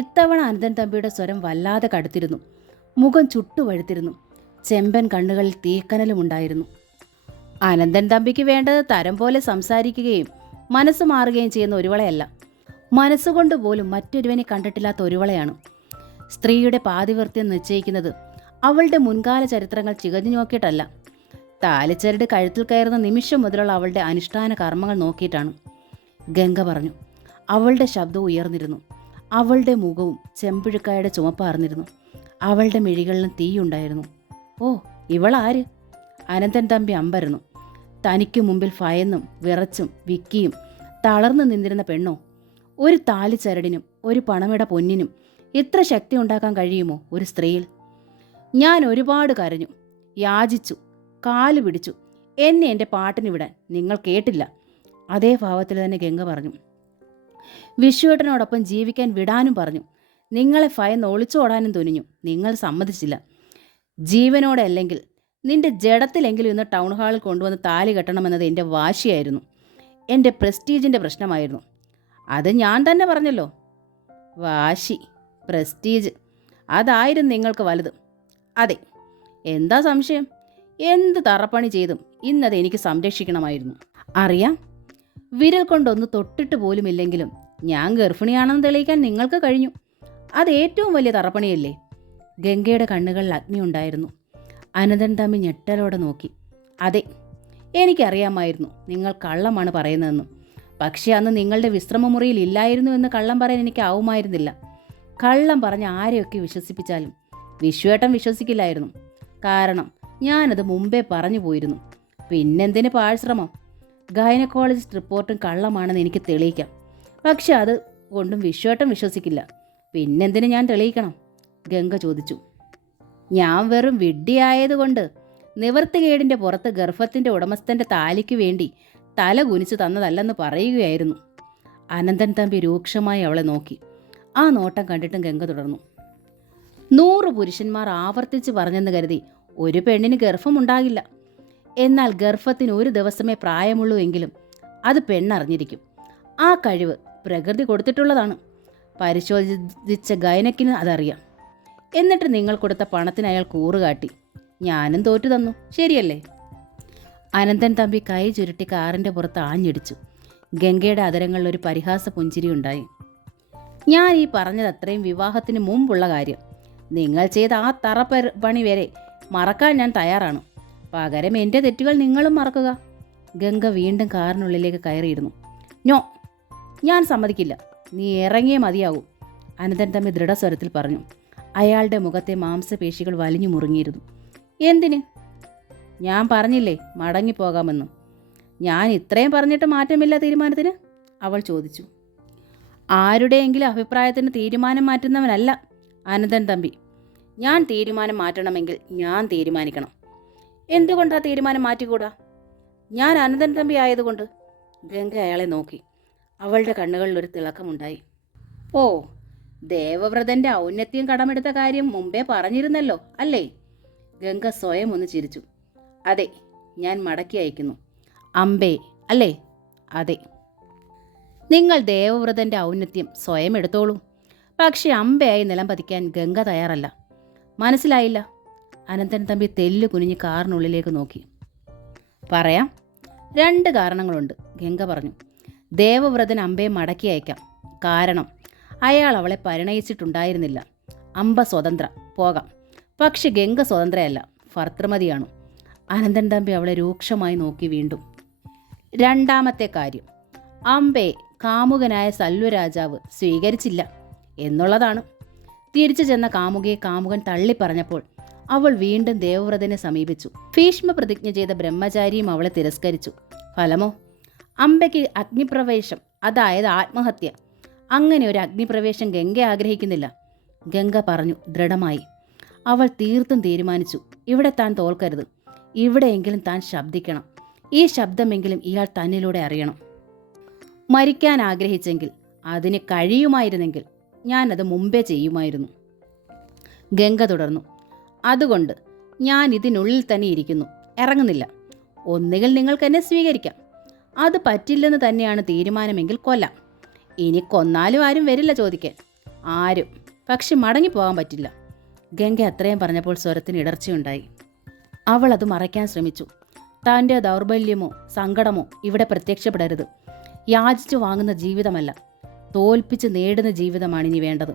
ഇത്തവണ അനന്തൻ തമ്പിയുടെ സ്വരം വല്ലാതെ കടുത്തിരുന്നു. മുഖം ചുട്ടുവഴുത്തിരുന്നു. ചെമ്പൻ കണ്ണുകളിൽ തീക്കനലുമുണ്ടായിരുന്നു. അനന്തൻ തമ്പിക്ക് വേണ്ടത് തരം പോലെ സംസാരിക്കുകയും മനസ്സ് മാറുകയും ചെയ്യുന്ന ഒരുവളയല്ല, മനസ്സുകൊണ്ട് പോലും മറ്റൊരുവനെ കണ്ടിട്ടില്ലാത്ത ഒരുവളയാണ്. സ്ത്രീയുടെ പാതിവൃത്യം നിശ്ചയിക്കുന്നത് അവളുടെ മുൻകാല ചരിത്രങ്ങൾ ചികഞ്ഞു നോക്കിയിട്ടല്ല, താലിച്ചരട് കഴുത്തിൽ കയറുന്ന നിമിഷം മുതലുള്ള അവളുടെ അനുഷ്ഠാന കർമ്മങ്ങൾ നോക്കിയിട്ടാണ്. ഗംഗ പറഞ്ഞു. അവളുടെ ശബ്ദവും ഉയർന്നിരുന്നു. അവളുടെ മുഖവും ചെമ്പുഴുക്കായുടെ ചുമപ്പാർന്നിരുന്നു. അവളുടെ മിഴികളിലും തീയുണ്ടായിരുന്നു. ഓ, ഇവളാര്? അനന്തൻ തമ്പി അമ്പരന്നു. തനിക്ക് മുമ്പിൽ ഭയന്നും വിറച്ചും വിക്കിയും തളർന്നു നിന്നിരുന്ന പെണ്ണോ? ഒരു താലിച്ചരടിനും ഒരു പണമിട പൊന്നിനും ഇത്ര ശക്തി ഉണ്ടാക്കാൻ കഴിയുമോ ഒരു സ്ത്രീയിൽ? ഞാൻ ഒരുപാട് കരഞ്ഞു, യാചിച്ചു, കാല് പിടിച്ചു, എന്നെ എൻ്റെ പാട്ടിന് വിടാൻ. നിങ്ങൾ കേട്ടില്ല. അതേ ഭാവത്തിൽ തന്നെ ഗംഗ പറഞ്ഞു. വിശ്വേട്ടനോടൊപ്പം ജീവിക്കാൻ വിടാനും പറഞ്ഞു. നിങ്ങളെ ഭയന്ന് ഒളിച്ചോടാനും തുനിഞ്ഞു. നിങ്ങൾ സമ്മതിച്ചില്ല. ജീവനോടെ അല്ലെങ്കിൽ നിന്റെ ജഡത്തിലെങ്കിലും ഇന്ന് ടൗൺ ഹാളിൽ കൊണ്ടുവന്ന് താലി കെട്ടണമെന്നത് എൻ്റെ വാശിയായിരുന്നു. എൻ്റെ പ്രസ്റ്റീജിൻ്റെ പ്രശ്നമായിരുന്നു. അത് ഞാൻ തന്നെ പറഞ്ഞല്ലോ. വാശി, പ്രസ്റ്റീജ്, അതായിരുന്നു നിങ്ങൾക്ക് വലുത്. അതെ, എന്താ സംശയം? എന്ത് തറപ്പണി ചെയ്തും ഇന്നത് എനിക്ക് സംരക്ഷിക്കണമായിരുന്നു. അറിയാം, വിരൽ കൊണ്ടൊന്ന് തൊട്ടിട്ട് പോലുമില്ലെങ്കിലും ഞാൻ ഗർഭിണിയാണെന്ന് തെളിയിക്കാൻ നിങ്ങൾക്ക് കഴിഞ്ഞു. അത് ഏറ്റവും വലിയ തറപ്പണിയല്ലേ? ഗംഗയുടെ കണ്ണുകളിൽ അഗ്നി ഉണ്ടായിരുന്നു. അനന്തൻ തമ്പി ഞെട്ടലോടെ നോക്കി. അതെ, എനിക്കറിയാമായിരുന്നു നിങ്ങൾ കള്ളമാണ് പറയുന്നതെന്നും. പക്ഷേ അന്ന് നിങ്ങളുടെ വിശ്രമമുറിയിൽ ഇല്ലായിരുന്നു എന്ന് കള്ളം പറയാൻ എനിക്ക് ആവുമായിരുന്നില്ല. കള്ളം പറഞ്ഞ് ആരെയൊക്കെ വിശ്വസിപ്പിച്ചാലും വിശ്വേട്ടൻ വിശ്വസിക്കില്ലായിരുന്നു. കാരണം ഞാനത് മുമ്പേ പറഞ്ഞു പോയിരുന്നു. പിന്നെന്തിന് പാഴ്ശ്രമം? ഗൈനക്കോളജിസ്റ്റ് റിപ്പോർട്ടും കള്ളമാണെന്ന് എനിക്ക് തെളിയിക്കാം. പക്ഷെ അത് കൊണ്ടും വിശ്വേട്ടൻ വിശ്വസിക്കില്ല. പിന്നെന്തിന് ഞാൻ തെളിയിക്കണം? ഗംഗ ചോദിച്ചു. ഞാൻ വെറും വിഡ്ഢിയായതുകൊണ്ട് നിവർത്തികേടിൻ്റെ പുറത്ത് ഗർഭത്തിൻ്റെ ഉടമസ്ഥൻ്റെ താലിക്ക് വേണ്ടി തല കുനിച്ചു തന്നതല്ലെന്ന് പറയുകയായിരുന്നു. അനന്തൻ തമ്പി രൂക്ഷമായി അവളെ നോക്കി. ആ നോട്ടം കണ്ടിട്ടും ഗംഗ തുടർന്നു. 100 പുരുഷന്മാർ ആവർത്തിച്ച് പറഞ്ഞെന്ന് കരുതി ഒരു പെണ്ണിന് ഗർഭമുണ്ടാകില്ല. എന്നാൽ ഗർഭത്തിന് ഒരു ദിവസമേ പ്രായമുള്ളൂ എങ്കിലും അത് പെണ്ണറിഞ്ഞിരിക്കും. ആ കഴിവ് പ്രകൃതി കൊടുത്തിട്ടുള്ളതാണ്. പരിശോധിച്ച ഗൈനക്കിന് അതറിയാം. എന്നിട്ട് നിങ്ങൾ കൊടുത്ത പണത്തിന് അയാൾ കൂറുകാട്ടി. ഞാനും തോറ്റു തന്നു, ശരിയല്ലേ? അനന്തൻ തമ്പി കൈ ചുരുട്ടി കാറിൻ്റെ പുറത്ത് ആഞ്ഞിടിച്ചു. ഗംഗയുടെ അതരങ്ങളിൽ ഒരു പരിഹാസ പുഞ്ചിരി ഉണ്ടായി. ഞാൻ ഈ പറഞ്ഞത് അത്രയും വിവാഹത്തിന് മുമ്പുള്ള കാര്യം. നിങ്ങൾ ചെയ്ത ആ തറപ്പണി വരെ മറക്കാൻ ഞാൻ തയ്യാറാണ്. പകരം എൻ്റെ തെറ്റുകൾ നിങ്ങളും മറക്കുക. ഗംഗ വീണ്ടും കാറിനുള്ളിലേക്ക് കയറിയിരുന്നു. നോ, ഞാൻ സമ്മതിക്കില്ല. നീ ഇറങ്ങിയേ മതിയാകൂ, അനന്തൻ തമ്പി ദൃഢസ്വരത്തിൽ പറഞ്ഞു. അയാളുടെ മുഖത്തെ മാംസപേശികൾ വലിഞ്ഞു മുറുങ്ങിയിരുന്നു. എന്തിന്? ഞാൻ പറഞ്ഞില്ലേ മടങ്ങിപ്പോകാമെന്ന്. ഞാൻ ഇത്രയും പറഞ്ഞിട്ട് മാറ്റമില്ല തീരുമാനത്തിന്? അവൾ ചോദിച്ചു. ആരുടെയെങ്കിലും അഭിപ്രായത്തിന് തീരുമാനം മാറ്റുന്നവനല്ല അനന്തൻ തമ്പി. ഞാൻ തീരുമാനം മാറ്റണമെങ്കിൽ ഞാൻ തീരുമാനിക്കണം. എന്തുകൊണ്ടാണ് തീരുമാനം മാറ്റിക്കൂടാ? ഞാൻ അനന്തൻ തമ്പി ആയതുകൊണ്ട്. ഗംഗ അയാളെ നോക്കി. അവളുടെ കണ്ണുകളിൽ ഒരു തിളക്കമുണ്ടായി. ഓ, ദേവവ്രതൻ്റെ ഔന്നത്യം കടമെടുത്ത കാര്യം മുമ്പേ പറഞ്ഞിരുന്നല്ലോ അല്ലേ? ഗംഗ സ്വയം ഒന്ന് ചിരിച്ചു. അതെ, ഞാൻ മടക്കി അയക്കുന്നു. അമ്പേ അല്ലേ? അതെ. നിങ്ങൾ ദേവവ്രതൻ്റെ ഔന്നത്യം സ്വയം എടുത്തോളൂ. പക്ഷേ അമ്പയായി നിലം പതിക്കാൻ ഗംഗ തയ്യാറല്ല. മനസ്സിലായില്ല? അനന്തൻ തമ്പി തെല്ലു കുനിഞ്ഞ് കാറിനുള്ളിലേക്ക് നോക്കി. പറയാം, 2 കാരണങ്ങളുണ്ട്, ഗംഗ പറഞ്ഞു. ദേവവ്രതൻ അമ്പയെ മടക്കി അയക്കാം. കാരണം അയാൾ അവളെ പരിണയിച്ചിട്ടുണ്ടായിരുന്നില്ല. അമ്പ സ്വതന്ത്ര, പോകാം. പക്ഷെ ഗംഗ സ്വതന്ത്രയല്ല, ഭർത്തൃമതിയാണ്. അനന്തൻ തമ്പി അവളെ രൂക്ഷമായി നോക്കി വീണ്ടും. 2ാമത്തെ കാര്യം, അമ്പയെ കാമുകനായ സല്വരാജാവ് സ്വീകരിച്ചില്ല എന്നുള്ളതാണ്. തിരിച്ചു ചെന്ന കാമുകയെ കാമുകൻ തള്ളിപ്പറഞ്ഞപ്പോൾ അവൾ വീണ്ടും ദേവവ്രതനെ സമീപിച്ചു. ഭീഷ്മ പ്രതിജ്ഞ ചെയ്ത ബ്രഹ്മചാരിയും അവളെ തിരസ്കരിച്ചു. ഫലമോ? അമ്പയ്ക്ക് അഗ്നിപ്രവേശം അതായത് ആത്മഹത്യ. അങ്ങനെ ഒരു അഗ്നിപ്രവേശം ഗംഗ ആഗ്രഹിക്കുന്നില്ല. ഗംഗ പറഞ്ഞു ദൃഢമായി. അവൾ തീർത്തും തീരുമാനിച്ചു. ഇവിടെ താൻ തോൽക്കരുത്. ഇവിടെയെങ്കിലും താൻ ശബ്ദിക്കണം. ഈ ശബ്ദമെങ്കിലും ഇയാൾ തന്നിലൂടെ അറിയണം. മരിക്കാൻ ആഗ്രഹിച്ചെങ്കിൽ, അതിന് കഴിയുമായിരുന്നെങ്കിൽ ഞാനത് മുമ്പേ ചെയ്യുമായിരുന്നു. ഗംഗ തുടർന്നു. അതുകൊണ്ട് ഞാൻ ഇതിനുള്ളിൽ തന്നെ ഇരിക്കുന്നു, ഇറങ്ങുന്നില്ല. ഒന്നുകിൽ നിങ്ങൾക്ക് എന്നെ സ്വീകരിക്കാം. അത് പറ്റില്ലെന്ന് തന്നെയാണ് തീരുമാനമെങ്കിൽ കൊല്ലാം. ഇനി കൊന്നാലും ആരും വരില്ല ചോദിക്കാൻ, ആരും. പക്ഷെ മടങ്ങിപ്പോകാൻ പറ്റില്ല. ഗംഗ അത്രയും പറഞ്ഞപ്പോൾ സ്വരത്തിന് ഇടർച്ചയുണ്ടായി. അവൾ അത് മറയ്ക്കാൻ ശ്രമിച്ചു. തൻ്റെ ദൗർബല്യമോ സങ്കടമോ ഇവിടെ പ്രത്യക്ഷപ്പെടരുത്. യാചിച്ചു വാങ്ങുന്ന ജീവിതമല്ല, തോൽപ്പിച്ച് നേടുന്ന ജീവിതമാണ് ഇനി വേണ്ടത്.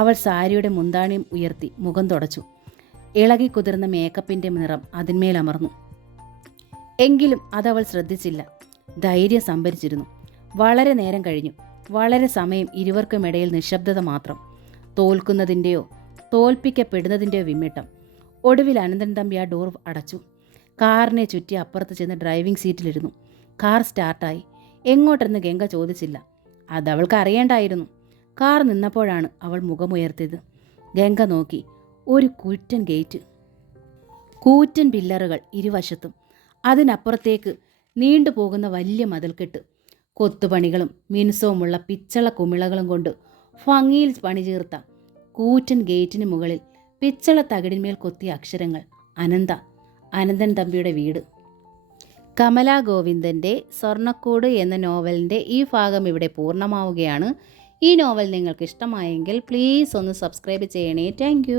അവൾ സാരിയുടെ മുന്താണിയും ഉയർത്തി മുഖം തുടച്ചു. ഇളകി കുതിർന്ന മേക്കപ്പിൻ്റെ നിറം അതിന്മേലമർന്നു. എങ്കിലും അതവൾ ശ്രദ്ധിച്ചില്ല. ധൈര്യം സംഭരിച്ചിരുന്നു. വളരെ നേരം കഴിഞ്ഞു. വളരെ സമയം ഇരുവർക്കുമിടയിൽ നിശബ്ദത മാത്രം. തോൽക്കുന്നതിൻ്റെയോ തോൽപ്പിക്കപ്പെടുന്നതിൻ്റെയോ വിമ്മിട്ടം. ഒടുവിൽ അനന്തൻ തമ്പി ആ ഡോർ അടച്ചു. കാറിനെ ചുറ്റി അപ്പുറത്ത് ചെന്ന് ഡ്രൈവിംഗ് സീറ്റിലിരുന്നു. കാർ സ്റ്റാർട്ടായി. എങ്ങോട്ടെന്ന് ഗംഗ ചോദിച്ചില്ല. അതവൾക്ക് അറിയേണ്ടായിരുന്നു. കാർ നിന്നപ്പോഴാണ് അവൾ മുഖമുയർത്തിയത്. ഗംഗ നോക്കി. ഒരു കൂറ്റൻ ഗേറ്റ്, കൂറ്റൻ പില്ലറുകൾ ഇരുവശത്തും. അതിനപ്പുറത്തേക്ക് നീണ്ടുപോകുന്ന വലിയ മതിൽക്കെട്ട്. കൊത്തുപണികളും മിനുസവുമുള്ള പിച്ചള കുമിളകളും കൊണ്ട് ഭംഗിയിൽ പണിചീർത്ത കൂറ്റൻ ഗേറ്റിന് മുകളിൽ പിച്ചള തകിടിന്മേൽ കൊത്തിയ അക്ഷരങ്ങൾ അനന്ത. അനന്തൻ തമ്പിയുടെ വീട്. കമലാ ഗോവിന്ദൻ്റെ സ്വർണ്ണക്കൂട് എന്ന നോവലിൻ്റെ ഈ ഭാഗം ഇവിടെ പൂർണ്ണമാവുകയാണ്. ഈ നോവൽ നിങ്ങൾക്ക് ഇഷ്ടമായെങ്കിൽ പ്ലീസ് ഒന്ന് സബ്സ്ക്രൈബ് ചെയ്യണേ. താങ്ക്